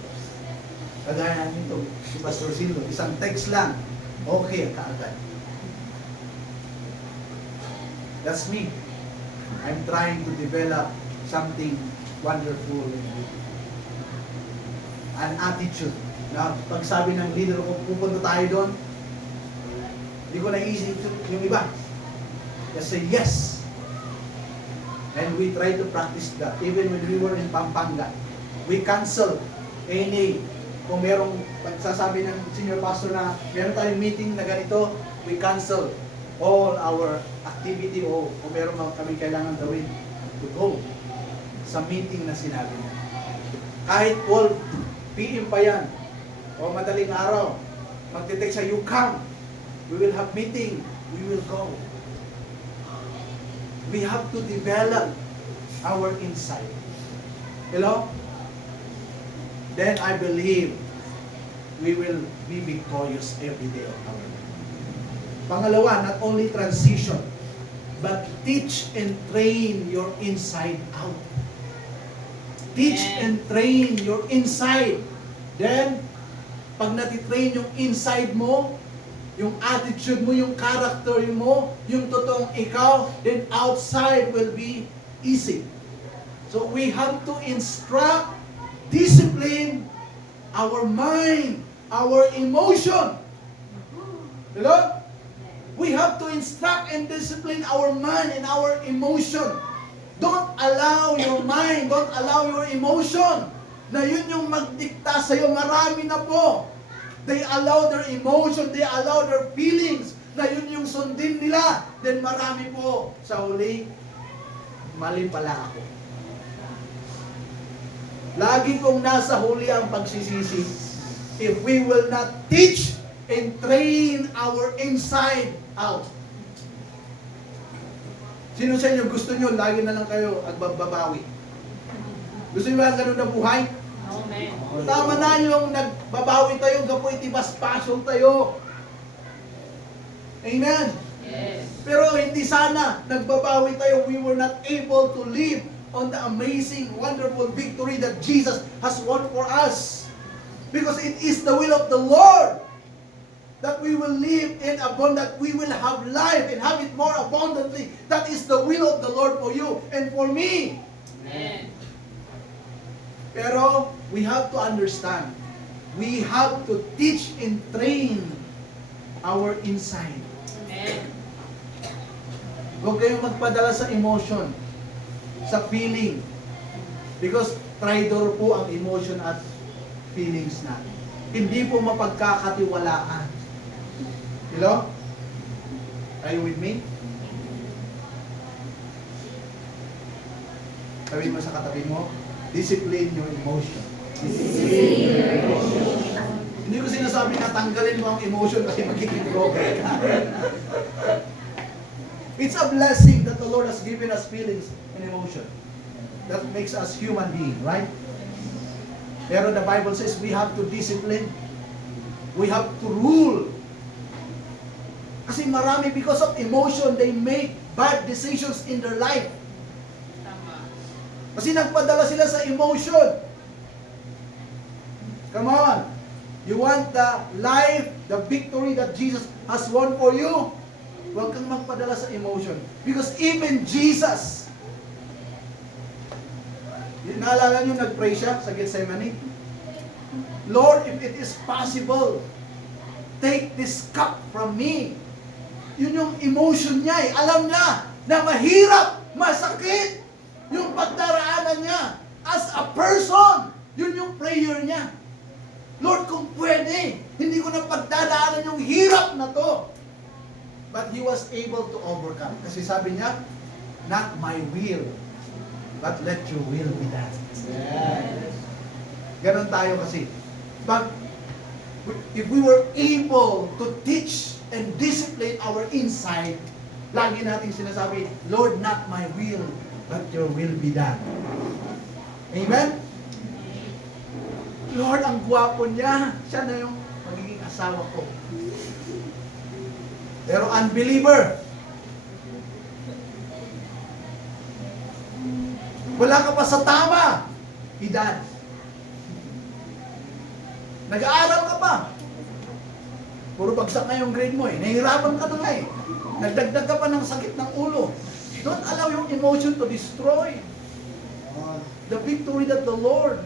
kagaya namin ito, si Pastor Silvo, isang text lang, okay, kaagad. That's me. I'm trying to develop something wonderful and beautiful. An attitude. Na pag sabi ng leader ko, pupunta tayo doon, hindi ko naisip yung iba. Just say yes. And we try to practice that. Even when we were in Pampanga, we cancel any, kung merong pagsasabi ng senior pastor na meron tayong meeting na ganito, we cancel all our activity o kung meron kami kailangan gawin to go sa meeting na sinabi niya. Kahit 12 PM pa yan o madaling araw, magte-text siya, you come, we will have meeting, we will go. We have to develop our insight. Hello? Then I believe we will be victorious every day of our life. Pangalawa, not only transition, but teach and train your inside out. Teach and train your inside. Then, pag natitrain yung inside mo, yung attitude mo, yung character mo, yung totoong ikaw, then outside will be easy. So we have to instruct, discipline our mind, our emotion. Hello? We have to instruct and discipline our mind and our emotion. Don't allow your mind, don't allow your emotion na yun yung magdikta sa'yo. Marami na po. They allow their emotion, they allow their feelings na yun yung sundin nila. Then marami po sa huli, mali pala ako. Lagi kong nasa huli ang pagsisisi. If we will not teach and train our inside out. Sino sa inyo gusto nyo, lagi na lang kayo agbabawi? Gusto nyo ba ganun na buhay? Amen. Tama na yung nagbabawi tayo, gapoy tibas passion tayo. Amen? Yes. Pero hindi sana nagbabawi tayo, we were not able to live on the amazing, wonderful victory that Jesus has won for us. Because it is the will of the Lord that we will live in abundant, we will have life and have it more abundantly. That is the will of the Lord for you and for me. Amen. Pero we have to understand, we have to teach and train our inside. Amen. Huwag kayong magpadala sa emotion, sa feeling. Because traidor po ang emotion at feelings natin. Hindi po mapagkakatiwalaan. Hello? Are you with me? Sabihin mo sa katabi mo, discipline your emotion. Hindi ko sinasabi na tanggalin mo ang emotion kasi magiging broken. It's a blessing that the Lord has given us feelings and emotion. That makes us human being, right? Pero the Bible says we have to discipline. We have to rule. Kasi marami, because of emotion, they make bad decisions in their life. Kasi nagpadala sila sa emotion. Come on. You want the life, the victory that Jesus has won for you? Huwag kang magpadala sa emotion. Because even Jesus, naalala nyo, nag-pray siya sa Gethsemane? Lord, if it is possible, take this cup from me. Yun yung emotion niya eh. Alam niya na mahirap, masakit yung pagdaraanan niya. As a person, yun yung prayer niya. Lord, kung pwede, hindi ko na pagdadaanan yung hirap na to. But he was able to overcome. Kasi sabi niya, not my will, but let your will be done. Yes. Ganon tayo kasi. But if we were able to teach and discipline our inside, lagi natin sinasabi, Lord, not my will, but your will be done. Amen? Lord, ang gwapo niya. Siya na yung magiging asawa ko. Pero unbeliever, wala ka pa sa tama edad. Nag-aaral ka pa. Puro bagsak na yung grade mo eh. Nahihirapan ka na nga eh. Nagdagdag ka pa ng sakit ng ulo. Don't allow your emotion to destroy the victory that the Lord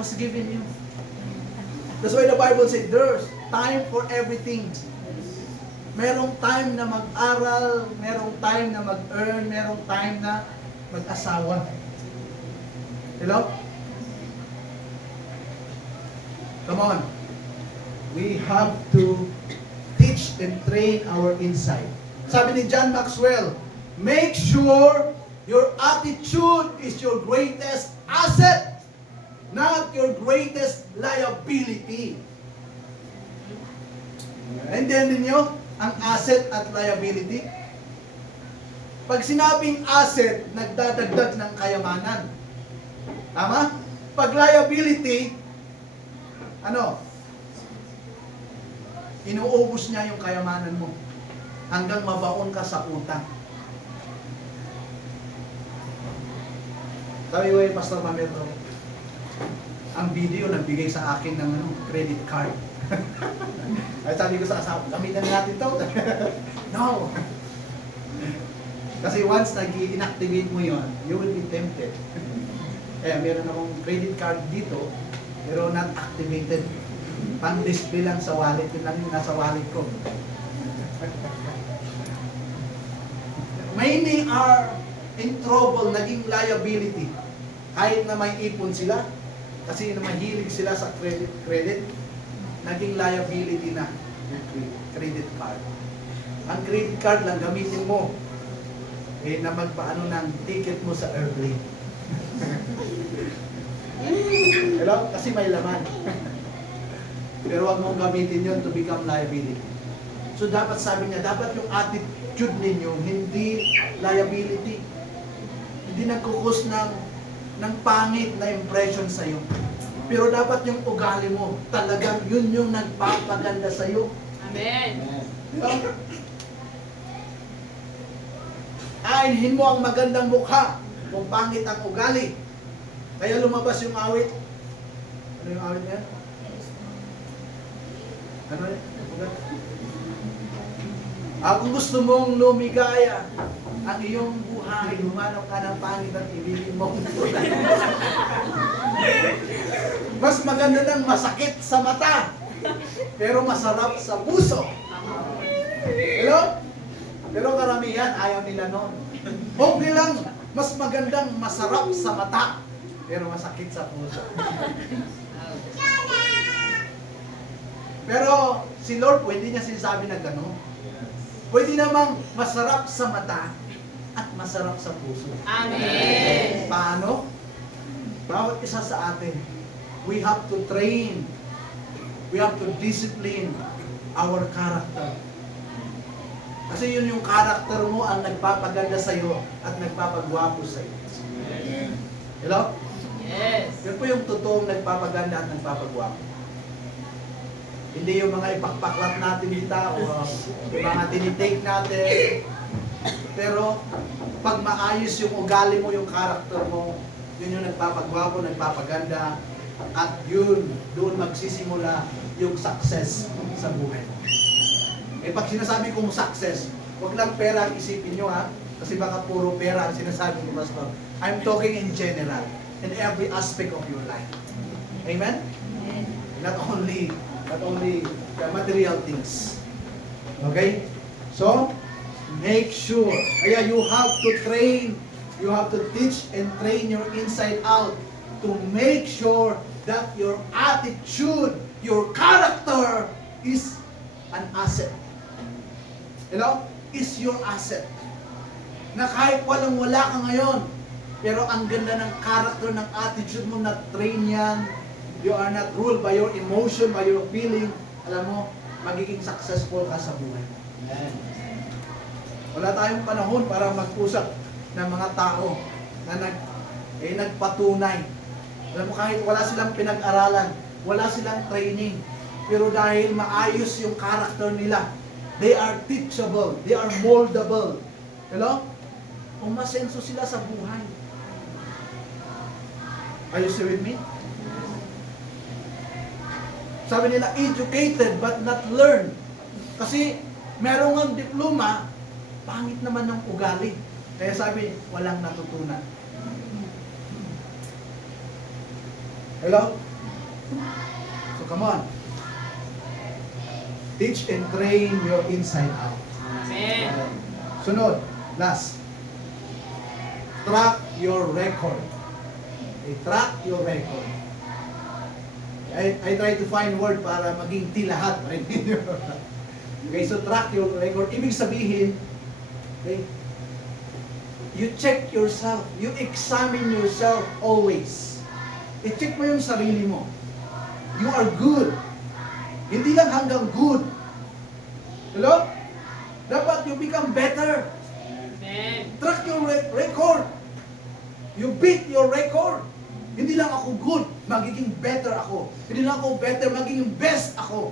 has given you. That's why the Bible says there's time for everything. Merong time na mag-aral, merong time na mag-earn, merong time na mag-asawa. Hello? Come on. We have to teach and train our inside. Sabi ni John Maxwell, make sure your attitude is your greatest asset, not your greatest liability. Naintindihan ninyo ang asset at liability? Pag sinabing asset, nagdadagdag ng kayamanan. Tama? Pag liability, ano? Inuubos niya yung kayamanan mo hanggang mabaon ka sa utang. Sabi ko Pastor Mametro, ang video nagbigay sa akin ng credit card. At sabi ko sa asawa, gamitan natin to. No. Kasi once nag-inactivate mo yon, you will be tempted. Eh, meron akong credit card dito, pero not activated. Pang-display lang sa wallet, yun lang yung nasa wallet ko. Many are in trouble, naging liability. Kahit na may ipon sila, kasi na mahilig sila sa credit, naging liability na yung credit card. Ang credit card lang gamitin mo na magpaano ng ticket mo sa airplane. Hello? Kasi may laman. Pero wag mong gamitin yun to become liability. So dapat sabi niya, dapat yung attitude ninyo hindi liability. Hindi nagkukos ng pangit na impression sa'yo. Pero dapat yung ugali mo, talagang yun yung nagpapaganda sa'yo. Amen. Ainhin mo ang magandang mukha kung pangit ang ugali. Kaya lumabas yung awit. Ano yung awit niya? Ano yun? Kung gusto mong lumigaya ang iyong buhay, humanap ka ng pangit at ibigin mo. Mas maganda ng masakit sa mata, pero masarap sa puso. Hello? Pero karamihan, ayaw nila noon. Okay lang, mas magandang masarap sa mata, pero masakit sa puso. Pero si Lord, pwede niya sinasabi na gano'n. Pwede namang masarap sa mata at masarap sa puso. Amen. Paano? Bawat isa sa atin, we have to train, we have to discipline our character. Kasi yun yung character mo ang nagpapaganda sa'yo at nagpapagwapo sa'yo. Hello? Yes. Yun po yung totoong nagpapaganda at nagpapagwapo. Hindi yung mga ipakpaklat natin dito o yung mga tinitake natin. Pero pag maayos yung ugali mo, yung character mo, yun yung nagpapagwapo, nagpapaganda, at yun, doon magsisimula yung success sa buhay mo. Eh pag sinasabi kong success, huwag lang pera ang isipin nyo ha, kasi baka puro pera ang sinasabi ni Pastor. I'm talking in general, in every aspect of your life. Amen? Not only the material things. Okay? So, make sure. Kaya you have to train, you have to teach and train your inside out to make sure that your attitude, your character is an asset. You know? Is your asset. Na kahit walang-wala ka ngayon, pero ang ganda ng character, ng attitude mo, na train yan, you are not ruled by your emotion, by your feeling, alam mo, magiging successful ka sa buhay. Wala tayong panahon para mag-usap ng mga tao na nagpatunay. Alam mo, kahit wala silang pinag-aralan, wala silang training, pero dahil maayos yung character nila, they are teachable, they are moldable. Hello? Umasenso sila sa buhay. Are you still with me? Sabi nila, educated but not learned. Kasi merong ang diploma, pangit naman ng ugali. Kaya sabi, walang natutunan. Hello? So come on. Teach and train your inside out. Amen. Sunod, last. Track your record. Okay, track your record. I try to find word para maging ti lahat. Right? Okay, so track your record. Ibig sabihin, okay, you check yourself. You examine yourself always. I-check mo yung sarili mo. You are good. Hindi lang hanggang good. Hello? Dapat you become better. Amen. Track your record. You beat your record. Hindi lang ako good, magiging better ako. Hindi lang ako better, magiging best ako.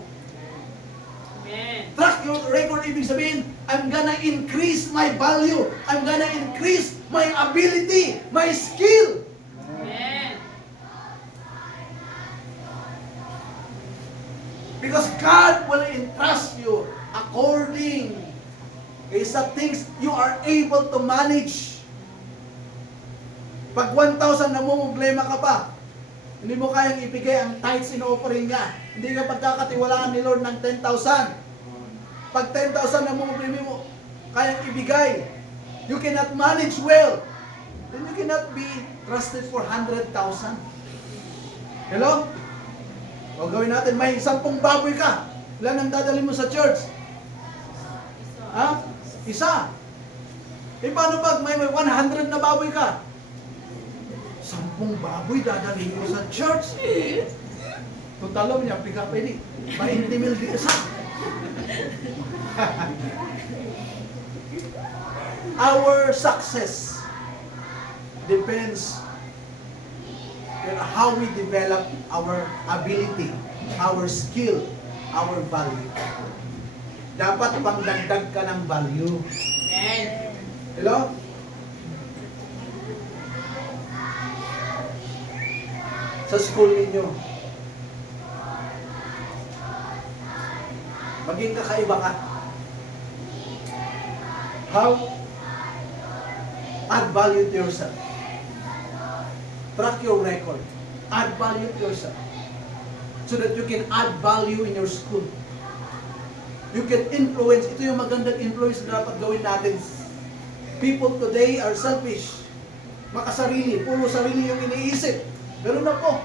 Amen. Track your record, ibig sabihin, I'm gonna increase my value. I'm gonna increase my ability, my skill. Amen. Because God will entrust you according sa things you are able to manage. Pag 1,000 namumblema ka pa, hindi mo kayang ibigay ang tithes in-offering niya. Hindi ka pagkakatiwalaan ni Lord ng 10,000. Pag 10,000 namumblema mo, kayang ibigay. You cannot manage well. Then you cannot be trusted for 100,000. Hello? O gawin natin, may 10 baboy ka. Ilan ang dadalhin mo sa church? Ha? Isa. E paano pag may 100 na baboy ka? 10 baboy dadalhin mo sa church. Kung talong niya, pick up ini. 20 mil di isa. Our success depends on how we develop our ability, our skill, our value. Dapat pangdagdag ka ng value. Amen. Hello? Sa school ninyo, maging kakaiba ka. How? Add value to yourself. Track your record. Add value to yourself. So that you can add value in your school. You can influence. Ito yung magandang influence na dapat gawin natin. People today are selfish. Makasarili. Puro sarili yung iniisip. Ganun na po.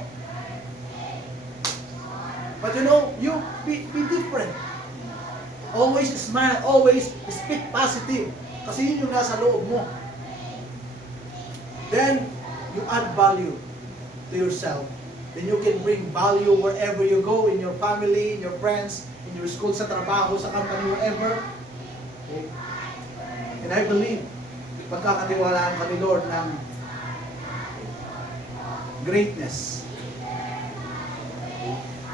But you know, you be different. Always smile. Always speak positive. Kasi yun yung nasa loob mo. Then, you add value to yourself. Then you can bring value wherever you go, in your family, in your friends, in your school, sa trabaho, sa company, wherever. Okay. And I believe, pagkakatiwalaan ka ni Lord ng greatness.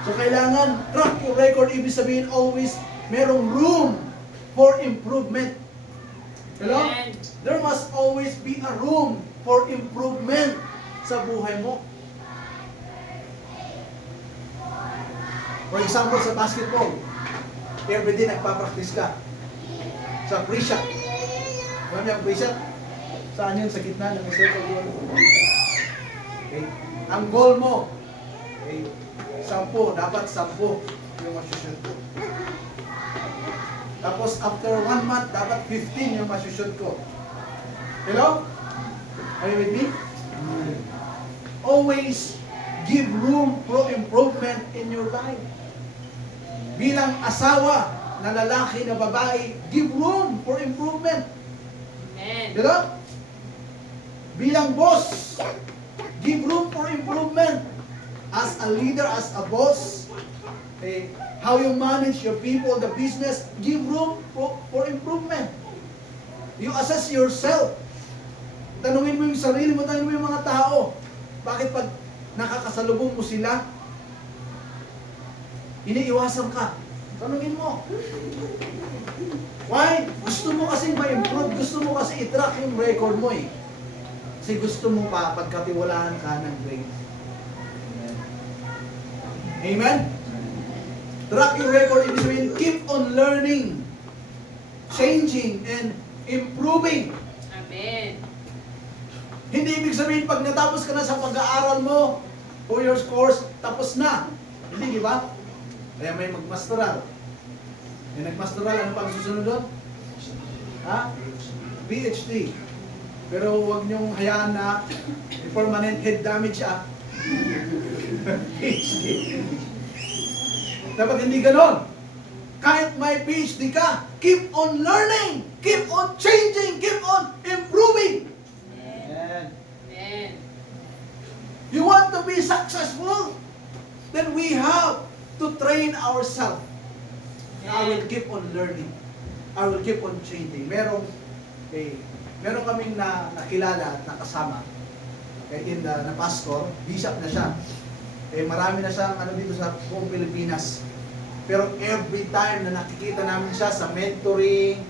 So kailangan track your record, ibig sabihin always merong room for improvement. Hello? Amen. There must always be a room for improvement sa buhay mo. For example, sa basketball, everyday nagpa-practice ka. Sa pre-shot. Alam niyo ang pre-shot? Saan yun? Sa gitna ng circle goal. Okay. Ang goal mo, Okay? 10, dapat 10 yung masushoot ko. Tapos after 1 month, dapat 15 yung masushoot ko. Hello? Are you with me? Always give room for improvement in your life. Bilang asawa na lalaki na babae, give room for improvement. Amen. Diba? Bilang boss, give room for improvement. As a leader, as a boss, how you manage your people, the business, give room for improvement. You assess yourself. Tanungin mo yung sarili mo, tanungin mo yung mga tao. Bakit pag nakakasalubong mo sila, iniiwasan ka? Tanungin mo. Why? Gusto mo kasi ma-improve, gusto mo kasi i-track yung record mo eh. Kasi gusto mo pa pagkatiwalaan ka ng grace. Amen? Track your record, ibig sabihin, keep on learning, changing, and improving. Amen. Hindi ibig sabihin pag natapos ka na sa pag-aaral mo, 4 years course, tapos na. Hindi, di ba? Kaya may mag-masteral. May nag-masteral, ano pang susunod doon? Ha? PhD. Pero huwag niyong hayaan na permanent head damage siya. PhD. Dapat hindi ganon. Kahit may PhD ka, keep on learning, keep on changing, keep on improving. Amen. You want to be successful? Then we have to train ourselves. I will keep on learning. I will keep on changing. Meron kaming nakilala at nakasama na pastor, bishop na siya. Marami na siyang dito sa buong Pilipinas. Pero every time na nakikita namin siya sa mentoring,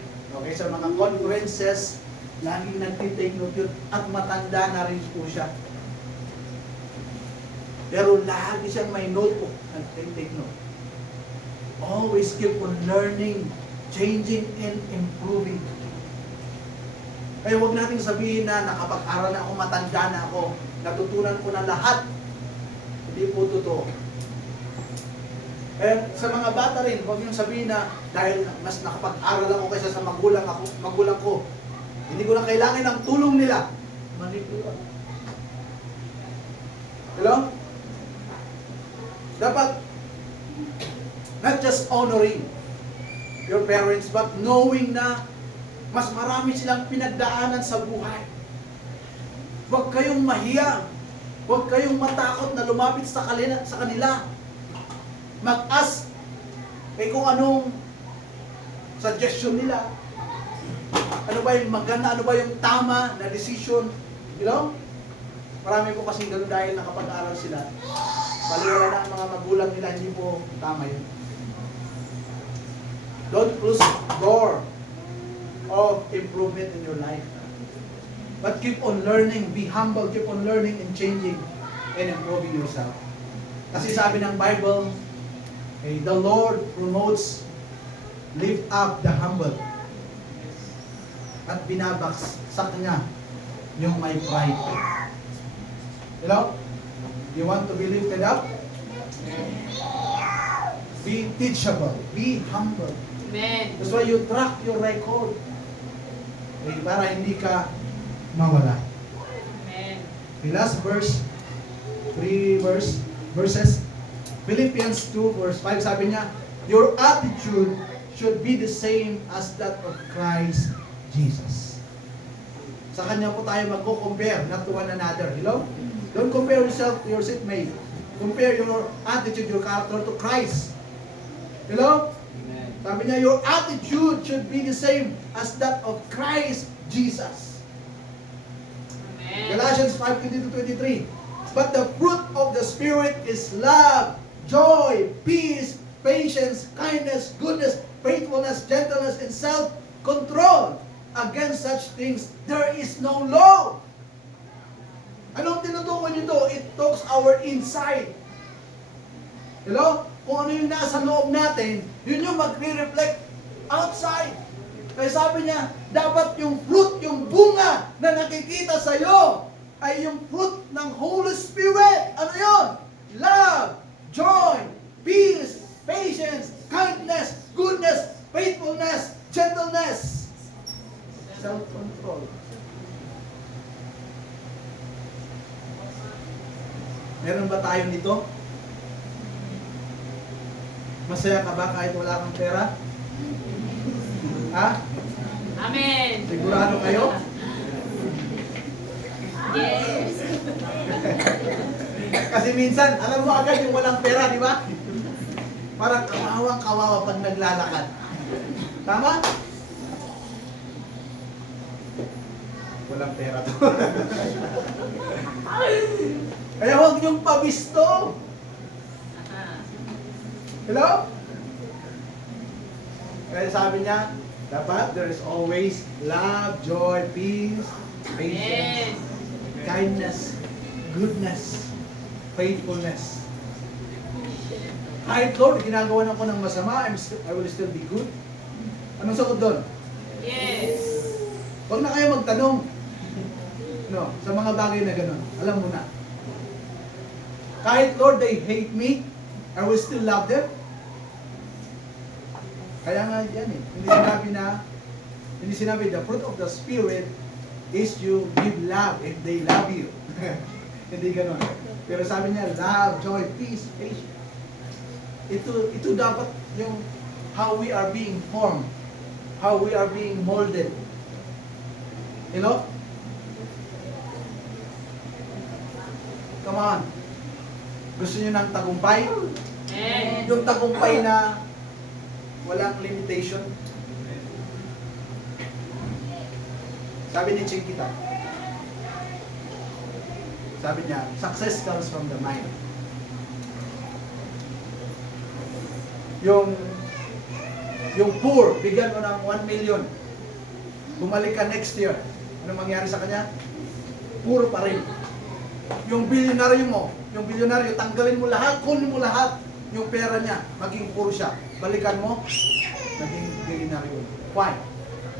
sa mga conferences, laging nagtitake note yun at matanda na rin po siya. Pero lagi siyang may notebook, nagtitake note. Always keep on learning, changing, and improving. Kaya huwag nating sabihin na nakapag-aral na ako, matanda na ako, natutunan ko na lahat. Hindi po totoo. Sa mga bata rin, huwag niyong sabihin na dahil mas nakapag-aral ako kaysa sa magulang ko, hindi ko na kailangan ng tulong nila. Mali po yun. Hello? Dapat, not just honoring your parents, but knowing na mas marami silang pinagdaanan sa buhay. Huwag kayong mahiya. Huwag kayong matakot na lumapit sa kanila. Mag-ask kung anong suggestion nila. Ano ba yung maganda, ano ba yung tama na decision. You know? Marami po kasi ganun dahil nakapag-aral sila. Baliwala na ang mga magulang nila, hindi po tama yun. Don't close the door of improvement in your life. But keep on learning, be humble, keep on learning and changing and improving yourself. Kasi sabi ng Bible, the Lord promotes, lift up the humble. At binabaksak niya yung may pride. You know? You want to be lifted up? Be teachable. Be humble. Amen. That's why you track your record. Para hindi ka mawala. Amen. The last verse, 3 verses. Philippians 2 verse 5 sabi niya, your attitude should be the same as that of Christ Jesus. Sa kanya po tayo magko-compare, not to one another. Hello? Don't compare yourself to your seatmate. Compare your attitude, your character to Christ. Hello? Amen. Sabi niya, your attitude should be the same as that of Christ Jesus. Amen. Galatians 5:22-23. But the fruit of the Spirit is love, joy, peace, patience, kindness, goodness, faithfulness, gentleness, and self-control. Against such things, there is no law. Anong tinutukoy nito? It talks our inside. Hello? Kung ano yung nasa loob natin, yun yung magre-reflect outside. Kaya sabi niya, dapat yung fruit, yung bunga na nakikita sa'yo, ay yung fruit ng Holy Spirit. Ano yun? love, joy, peace, patience, kindness, goodness, faithfulness, gentleness, self-control. Meron ba tayo nito? Masaya ka ba kahit wala kang pera? Ha? Amen. Sigurado kayo? Yes. Kasi minsan, alam mo agad yung walang pera, di ba? Parang kawawang-kawawa pag naglalakad. Tama? Walang pera to. Kaya huwag niyong pabisto. Hello? Kaya sabi niya, dapat there is always love, joy, peace, patience, kindness, goodness, faithfulness. Kahit Lord, ginagawa na ko ng masama, I will still be good. Anong sagot doon? Yes. Huwag na kayo magtanong. No, sa mga bagay na gano'n. Alam mo na. Kahit Lord, they hate me, I will still love them. Kaya nga yan eh. Hindi sinabi, the fruit of the Spirit is you give love if they love you. Hindi gano'n. Pero sabi niya, love, joy, peace, patience. Ito dapat yung how we are being formed, how we are being molded. You know? Come on. Gusto niyo ng tagumpay? Amen. Yung tagumpay na walang limitation. Sabi ni Chiquita, sabi niya, success comes from the mind. Yung poor, bigyan mo ng 1 million. Bumalik ka next year. Ano mangyari sa kanya? Puro pa rin. Yung bilyonaryo, tanggalin mo lahat, kunin mo lahat. Yung pera niya, maging puro siya. Balikan mo, maging bilyonaryo. Why?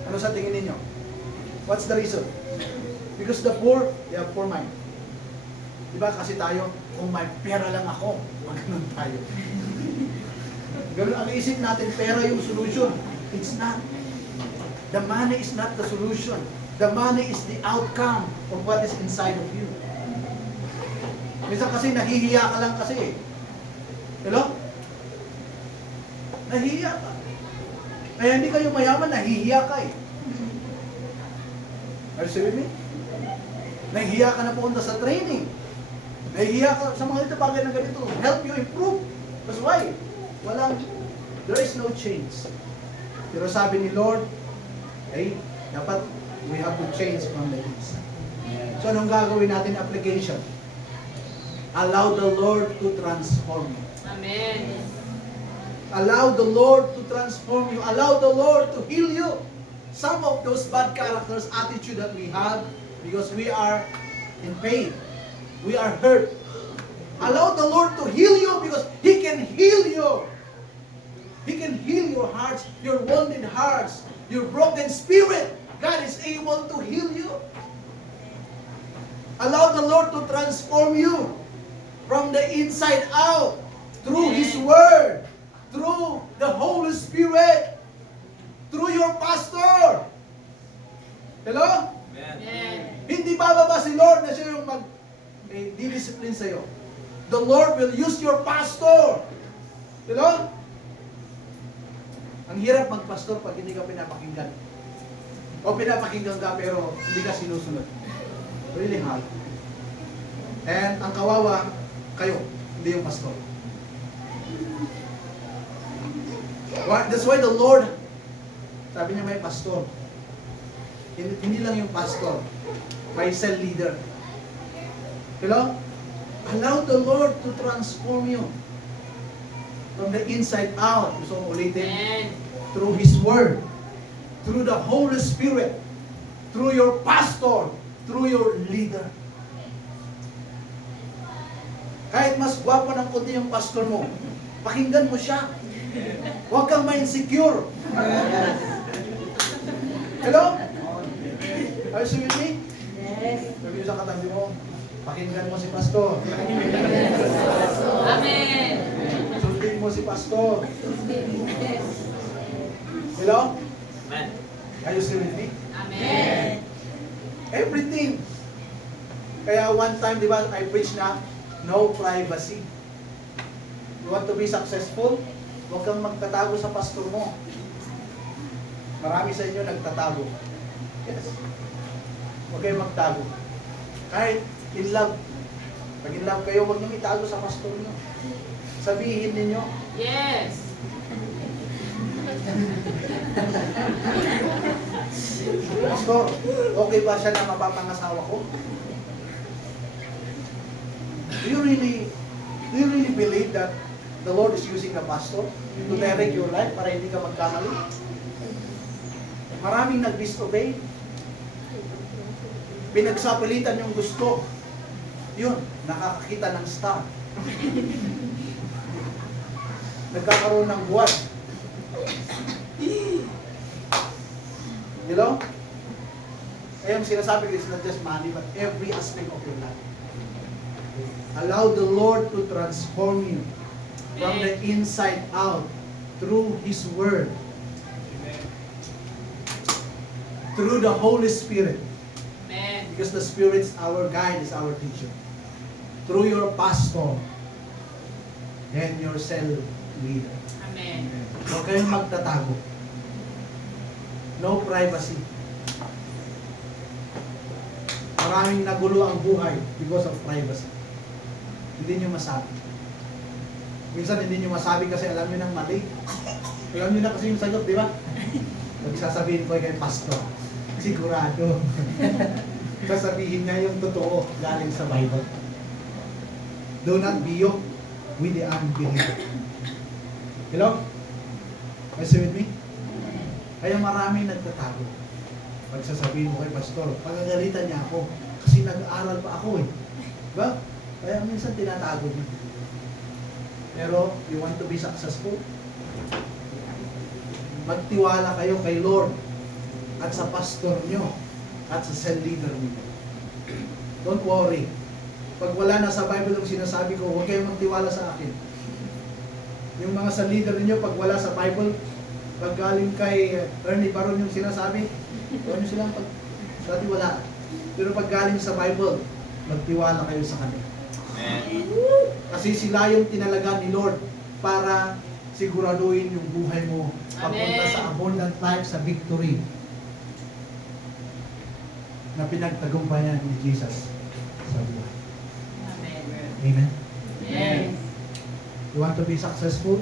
Ano sa tingin ninyo? What's the reason? Because the poor, they have poor mind. Diba kasi tayo, kung may pera lang ako, magano'n tayo. Ganun ang isip natin, pera yung solution. It's not. The money is not the solution. The money is the outcome of what is inside of you. Minsan kasi nahihiya ka lang kasi. Hello? Nahihiya ka. Kaya hindi kayo mayaman, nahihiya ka eh. Are you with me? Nahihiya ka na punta sa training. Nahihiya ka sa mga ito bagay na ganito. Help you improve. That's why? There is no change. Pero sabi ni Lord, dapat we have to change from the inside. So anong gagawin natin application? Allow the Lord to transform you. Amen. Allow the Lord to transform you. Allow the Lord to heal you. Some of those bad characters, attitude that we have, because we are in pain. We are hurt. Allow the Lord to heal you because He can heal you. He can heal your hearts, your wounded hearts, your broken spirit. God is able to heal you. Allow the Lord to transform you from the inside out through His Word, through the Holy Spirit, through your pastor. Hello? Amen. Hindi bababa si Lord na siya yung mag-discipline sa'yo. The Lord will use your pastor. Hello? Ang hirap magpastor pag hindi ka pinapakinggan. O pinapakinggan ka pero hindi ka sinusunod. Really hard. And ang kawawa, kayo, hindi yung pastor. That's why the Lord, sabi niya may pastor. Hindi lang yung pastor, may cell leader. Hello? Allow the Lord to transform you from the inside out. Gusto kong ulitin? Amen. Through His Word, through the Holy Spirit, through your pastor, through your leader. Kahit mas gwapo ng kunti yung pastor mo, pakinggan mo siya. Huwag kang ma-insecure. Hello? Are you with me? Yes. Sabi sa katabi mo, Pakinggan mo si pastor. Amen. Sundin mo si pastor. Hello? Amen. Are you still with me? Amen. Everything. Kaya one time, di ba, I preach na no privacy. You want to be successful? Huwag kang magtatago sa pastor mo. Marami sa inyo nagtatago. Yes. Huwag kayong magtago. Kahit in love. Pag in love kayo, huwag niyong itago sa pastor niyo. Sabihin ninyo, Yes. Pastor, okay ba siya na mapapangasawa ko? Do you really believe that the Lord is using the pastor to direct your life para hindi ka magkamali? Maraming nag-disobey. Pinagsapilitan yung gusto. Yun, nakakakita ng star. Nagkakaroon ng buwan. You know? Kaya yung sinasabi ko, it's not just money, but every aspect of your life. Allow the Lord to transform you from the inside out through His Word. Through the Holy Spirit. Amen. Because the Spirit is our guide, is our teacher. Through your pastor and your cell leader. Amen. Huwag kayong magtatago. No privacy. Maraming nagulo ang buhay because of privacy. Hindi nyo masabi. Minsan hindi nyo masabi kasi alam nyo ng mali. Alam nyo na kasi yung sagot, di ba? Magsasabihin ko kay pastor. Sigurado. Sasabihin niya yung totoo galing sa Bible. Do not be yoked with the unbeliever. Hello? Are you with me? Kaya maraming nagtatago. Pag sasabihin mo kay pastor, pagagalitan niya ako kasi nag-aaral pa ako eh. Diba? Kaya minsan tinatago niya. Pero, you want to be successful? Magtiwala kayo kay Lord at sa pastor nyo at sa cell leader niyo. Don't worry. Pag wala na sa Bible yung sinasabi ko, huwag kayong magtiwala sa akin. Yung mga cell leader niyo, pag wala sa Bible, pag galing kay Ernie Baron yung sinasabi, huwag nyo silang pagtiwala. Pero pag galing sa Bible, magtiwala kayo sa kanila. Kasi sila yung tinalaga ni Lord para siguraduhin yung buhay mo papunta sa abundant life, sa victory na pinagtagumpayan ni Jesus sa buhay. Amen? Yes. You want to be successful?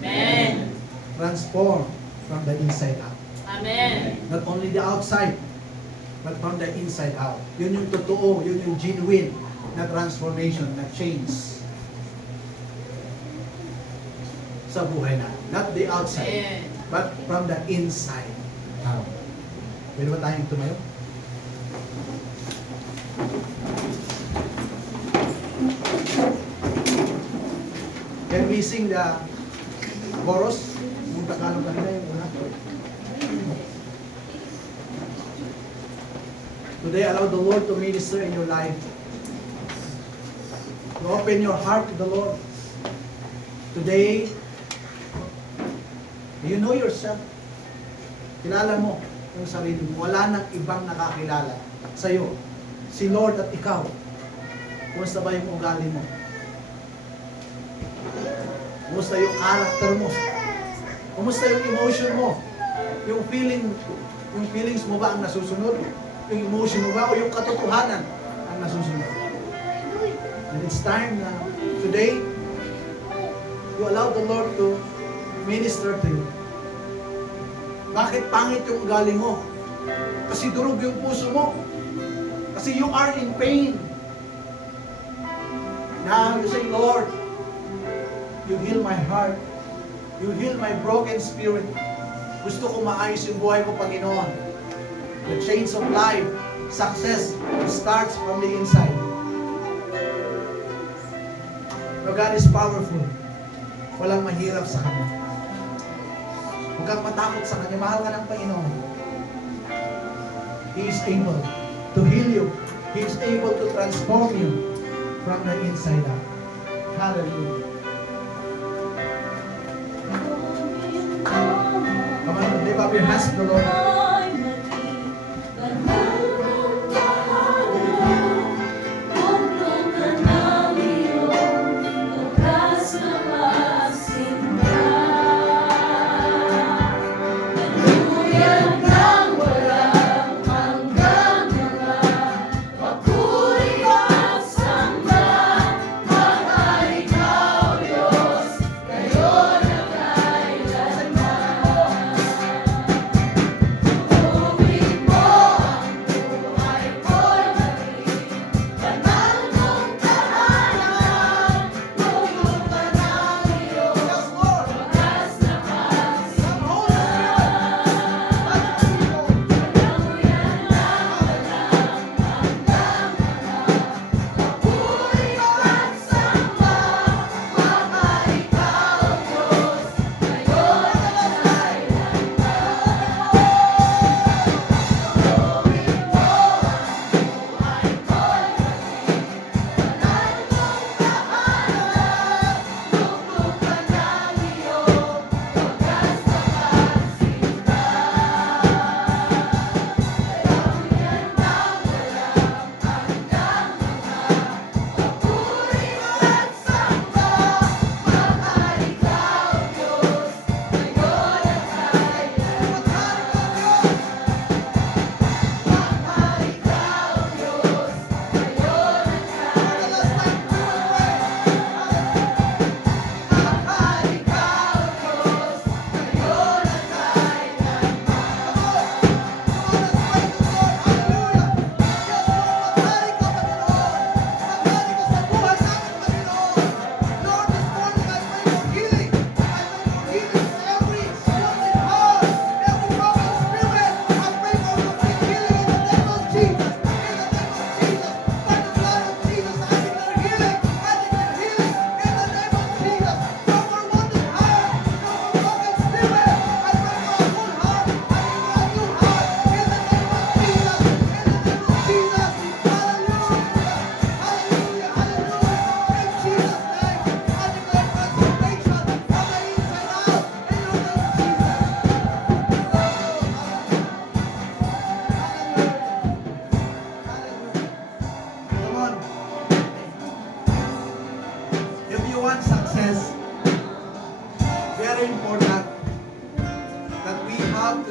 Amen. Transform from the inside out. Amen. Not only the outside, but from the inside out. Yun yung totoo, yun yung genuine na transformation, na change sa buhay na. Not the outside, but from the inside out. Pwede ba tayong tumayo? Can we sing the chorus? Yung Tagalog kanina yung una. Today, allow the Lord to minister in your life. To open your heart to the Lord. Today, you know yourself. Kilala mo yung sarili mo. Wala nang ibang nakakilala sa'yo. Si Lord at ikaw. Kumusta ba yung ugali mo? Kumusta yung character mo? Kumusta yung emotion mo? Yung feelings mo ba ang nasusunod? Yung emotion mo ba o yung katotohanan ang nasusunod? And it's time na today, you allow the Lord to minister to you. Bakit pangit yung ugali mo? Kasi durog yung puso mo. Kasi you are in pain. Now you say, Lord, you heal my heart. You heal my broken spirit. Gusto ko maayos yung buhay ko, Panginoon. The change of life, success, starts from the inside. No, God is powerful. Walang mahirap sa Kanya. Huwag kang matakot sa Kanya. Mahal ka ng Panginoon. He is able to heal you He is able to transform you from the inside out. Hallelujah. Come on, lift up your hands to the Lord.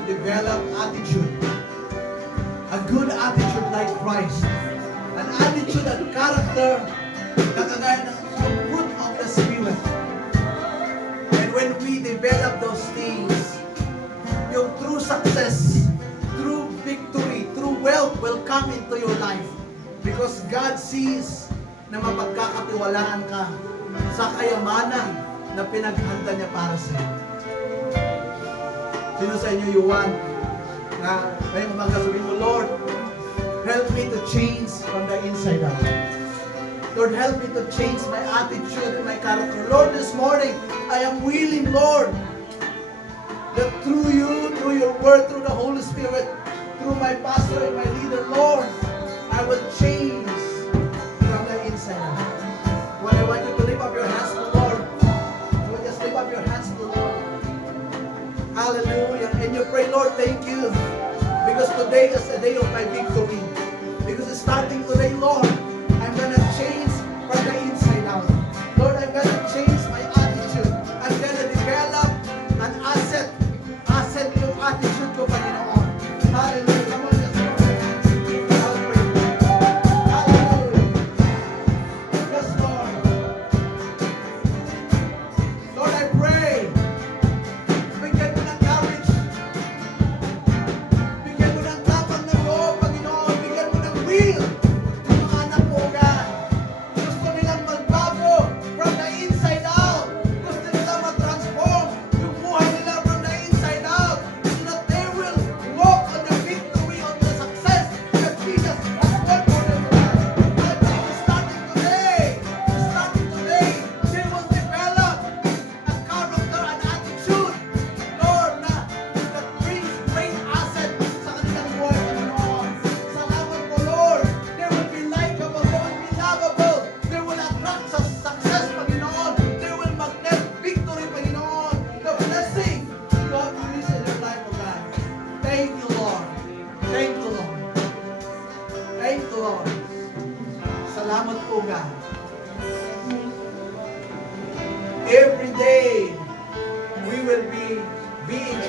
Develop attitude, a good attitude like Christ, an attitude and character na kagaya ng fruit of the Spirit. And when we develop those things, yung true success, true victory, true wealth will come into your life because God sees na mapagkakatiwalaan ka sa kayamanan na pinaghanda niya para sa iyo. Sino sa inyo you want na ngayong umaga sabihin mo, Lord, help me to change from the inside out. Lord, help me to change my attitude and my character. Lord, this morning, I am willing, Lord, that through you, through your word, through the Holy Spirit, through my pastor and my leader, Lord, I will change from the inside out. What I want you to lift up your hands to the Lord. So just lift up your hands to the Lord. Hallelujah. And you pray, Lord, thank you. Because today is the day of my victory. Because starting today, Lord, I'm going to change from the inside out. Lord, I'm going to change my attitude. I'm going to develop an asset yung attitude ko, Panginoon. Hallelujah. Come on, just pray. I'll pray. Hallelujah. Yes, Lord. Lord, I pray. Bigyan mo ng courage. Bigyan mo ng tapang ng loob, Panginoon. Bigyan mo ng will. Yung mga anak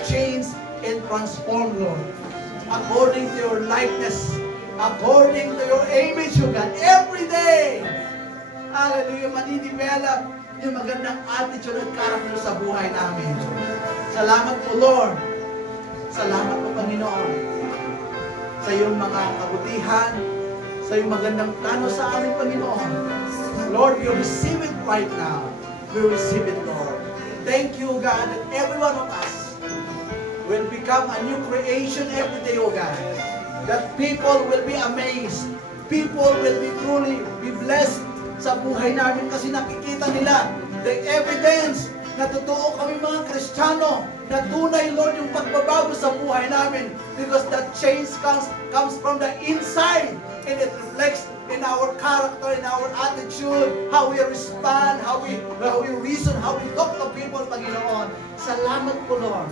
change and transformed, Lord. According to your likeness, according to your image, O God, every day. Hallelujah, manidevelop yung magandang attitude at character sa buhay namin. Salamat po, Lord. Salamat po, Panginoon, sa iyong mga kabutihan, sa iyong magandang plano sa amin, Panginoon. Lord, we receive it right now. We receive it, Lord. Thank you, God, that every one of us will become a new creation every day, O God. That people will be amazed. People will be truly be blessed sa buhay namin kasi nakikita nila the evidence na totoo kami mga Kristiyano, na tunay, Lord, yung pagbabago sa buhay namin because that change comes from the inside and it reflects in our character, in our attitude, how we respond, how we reason, how we talk to people, Panginoon. Salamat po, Lord.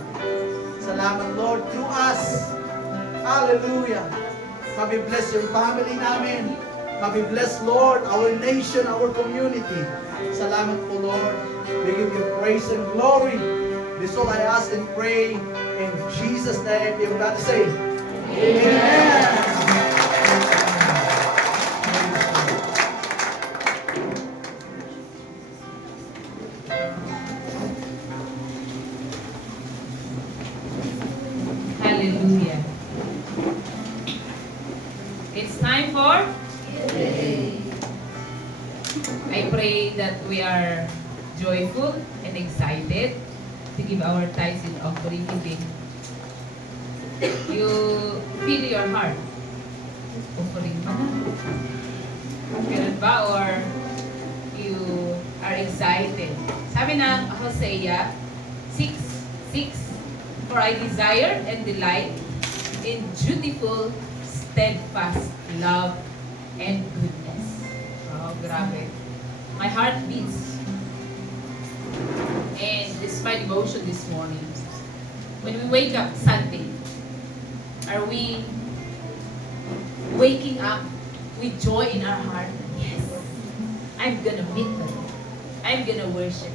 Salamat, Lord, through us. Hallelujah. Mabibless yung family namin. Mabibless, Lord, our nation, our community. Salamat po, Lord. We give you praise and glory. This all I ask and pray in Jesus' name. You've got to say, Amen. Hallelujah. It's time for I pray that we are joyful and excited to give our tithes and offering today. You feel your heart. Offering ba na? Ganun ba? Or you are excited? Sabi ng Hosea 6:6, for I desire and delight in dutiful, steadfast love and goodness. Oh, grabe. My heart beats. And this is my devotion this morning. When we wake up Sunday, are we waking up with joy in our heart? Yes, I'm gonna meet them. I'm gonna worship.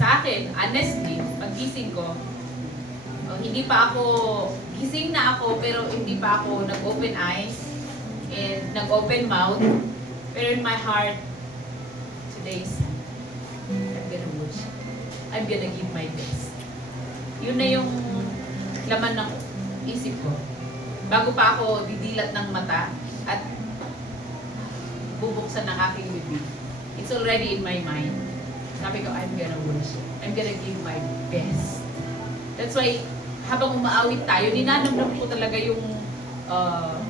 Sa akin, honestly, paggising ko, hindi pa ako, gising na ako, pero hindi pa ako nag-open eyes and nag-open mouth. Pero in my heart, today is I'm gonna worship. I'm gonna give my best. Yun na yung laman ng isip ko. Bago pa ako didilat ng mata at bubuksan ng aking bibig. It's already in my mind. Sabi ko, I'm gonna worship. I'm gonna give my best. That's why, habang umaawit tayo, ninanamdam ko talaga yung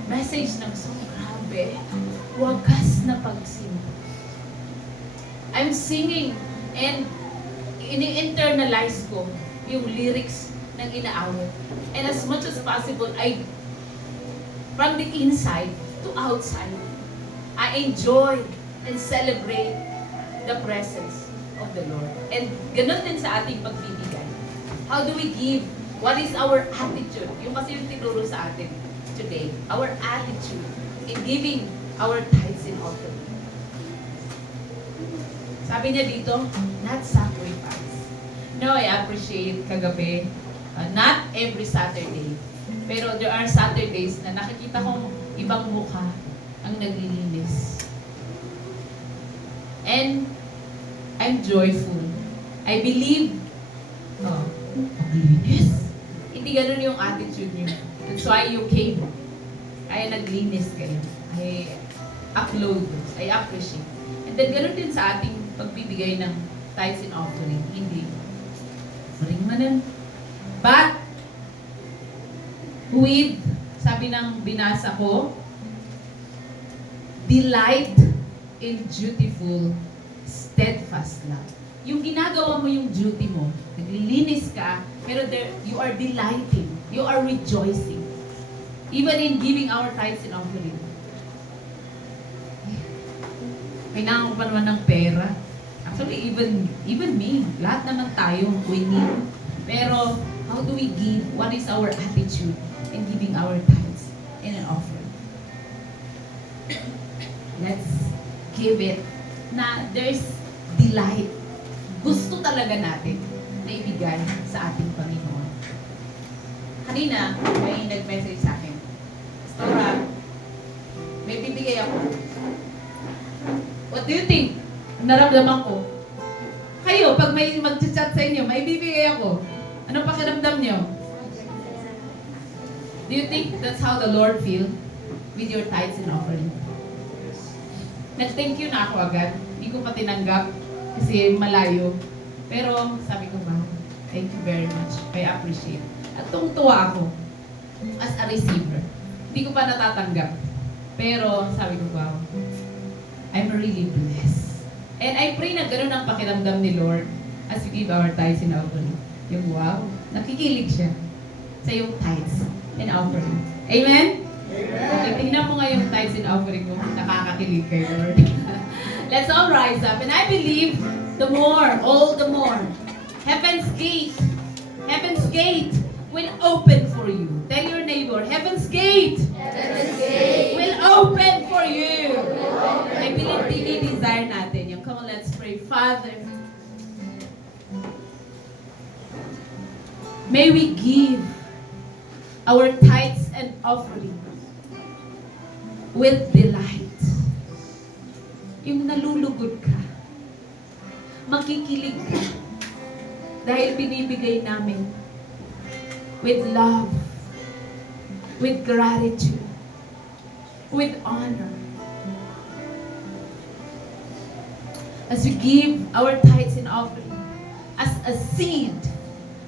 message ng so grabe, wagas na pagsimba. I'm singing and ini-internalize ko yung lyrics ng inaawit. And as much as possible, from the inside to outside, I enjoy and celebrate the presence of the Lord. And ganun din sa ating pagbibigay. How do we give? What is our attitude? Yung kasi yung tinuro sa atin today. Our attitude in giving our tithes and offering. Sabi niya dito, not sacrifice. No, I appreciate kagabi. Not every Saturday. Pero there are Saturdays na nakikita kong ibang mukha ang naglilinis. And I'm joyful. I believe, naglinis? Hindi ganun yung attitude niyo. That's why you came. Kaya naglinis kayo. I upload this. I appreciate. And then ganun din sa ating pagbibigay ng tithes and offering. Hindi. Offering man. But, with, sabi ng binasa ko, delight in dutiful, steadfast love. Yung ginagawa mo yung duty mo, naglilinis ka, pero you are delighting, you are rejoicing. Even in giving our tithes and offering. Kailangan ko pa naman ng pera. Actually, even me, lahat naman tayo, we need. Pero, how do we give? What is our attitude in giving our tithes and an offering? Let's give it na there's delight. Gusto talaga natin na ibigay sa ating Panginoon. Kanina, may nag-message sa akin. Pastora, may bibigay ako. What do you think? Naramdaman ko. Kayo, pag may mag-chat sa inyo, may bibigay ako. Anong pakiramdam nyo? Do you think that's how the Lord feel with your tithes and offering? Nag-thank you na ako agad. Hindi ko pa tinanggap kasi malayo. Pero sabi ko ba, thank you very much. I appreciate. At tungtuwa ako as a receiver. Hindi ko pa natatanggap. Pero sabi ko ba, I'm really blessed. And I pray na gano'n ang pakiramdam ni Lord as we give our tithes and offering. Yung wow, nakikilig siya sa yung tithes and offering. Amen? Okay, tingnan mo nga yung tithes and offering mo. Nakakakilig kay Lord. Let's all rise up. And I believe the more, all the more, Heaven's gate will open for you. Tell your neighbor, Heaven's gate will open for you. I believe desire natin yung. Come on, let's pray. Father, may we give our tithes and offerings with delight. Yung nalulugod ka, makikilig ka, dahil binibigay namin with love, with gratitude, with honor. As we give our tithes and offering as a seed,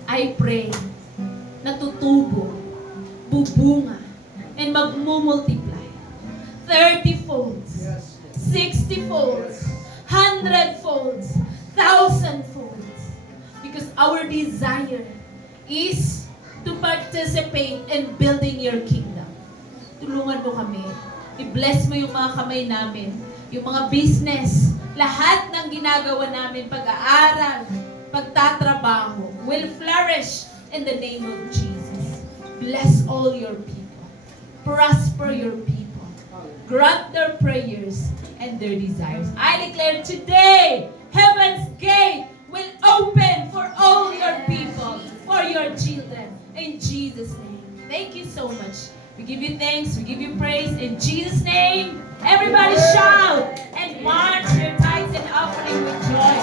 I pray na tutubo, bubunga, and magmumultiply 30 folds, 60 folds, 100 folds, 1,000 folds. Because our desire is to participate in building your kingdom. Tulungan mo kami. I-bless mo yung mga kamay namin, yung mga business, lahat ng ginagawa namin, pag-aaral, pagtatrabaho, will flourish in the name of Jesus. Bless all your people. Prosper your people. Grant their prayers and their desires. I declare today, Heaven's gate will open for all your people, for your children, in Jesus' name. Thank you so much. We give you thanks, we give you praise, in Jesus' name. Everybody shout and march your tithes and offering with joy.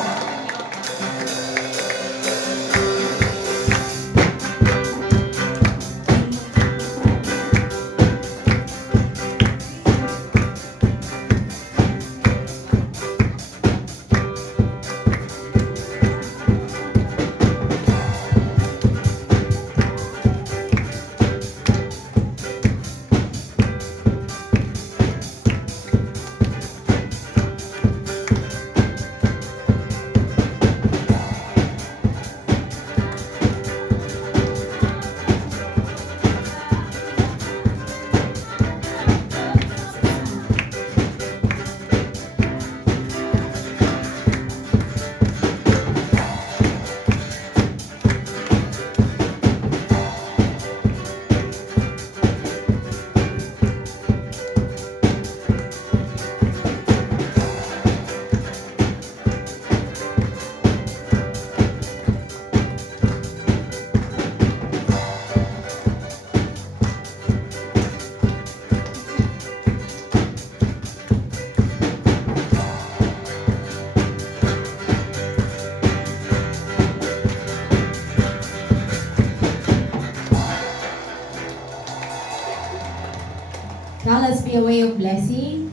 Now let's be a way of blessing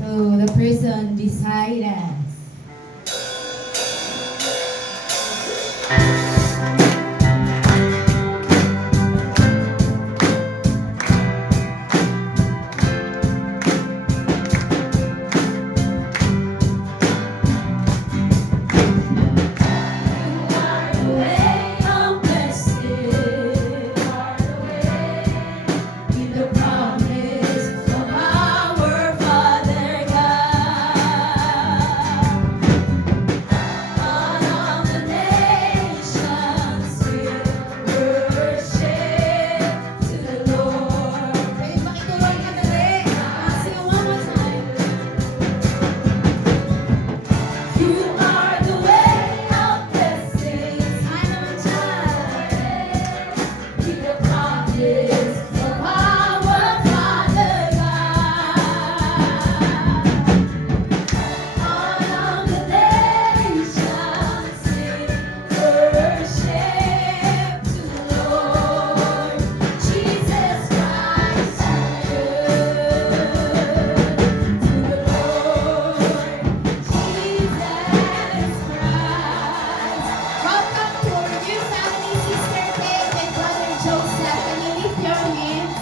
to the person beside us. Promise of our Father God. meet your needs.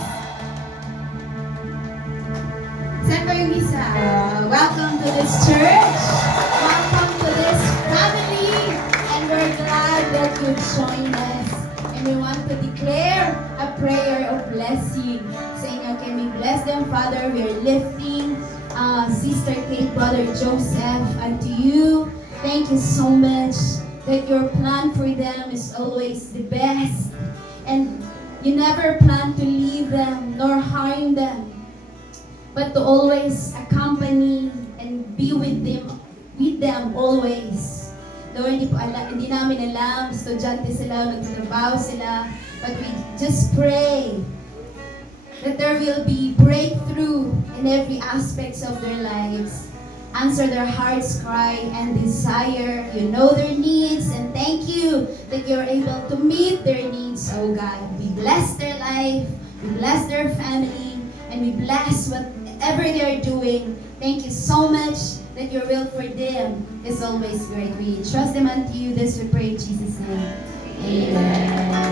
Saan ba yung isa? Welcome to this church. Welcome to this family. And we're glad that you joined us. And we want to declare a prayer of blessing. Saying, can we bless them, Father? We are lifting Sister Kate, Brother Joseph, unto you. Thank you so much that your plan for them is always the best. And you never plan to leave them nor harm them, but to always accompany and be with them always. Lord, hindi namin alam, estudyante sila, nagtatrabaho sila, but we just pray that there will be breakthrough in every aspects of their lives. Answer their heart's cry and desire. You know their needs, and thank you that you're able to meet their needs, oh God. We bless their life, we bless their family, and we bless whatever they're doing. Thank you so much that your will for them is always great. We trust them unto you. This we pray in Jesus' name. Amen.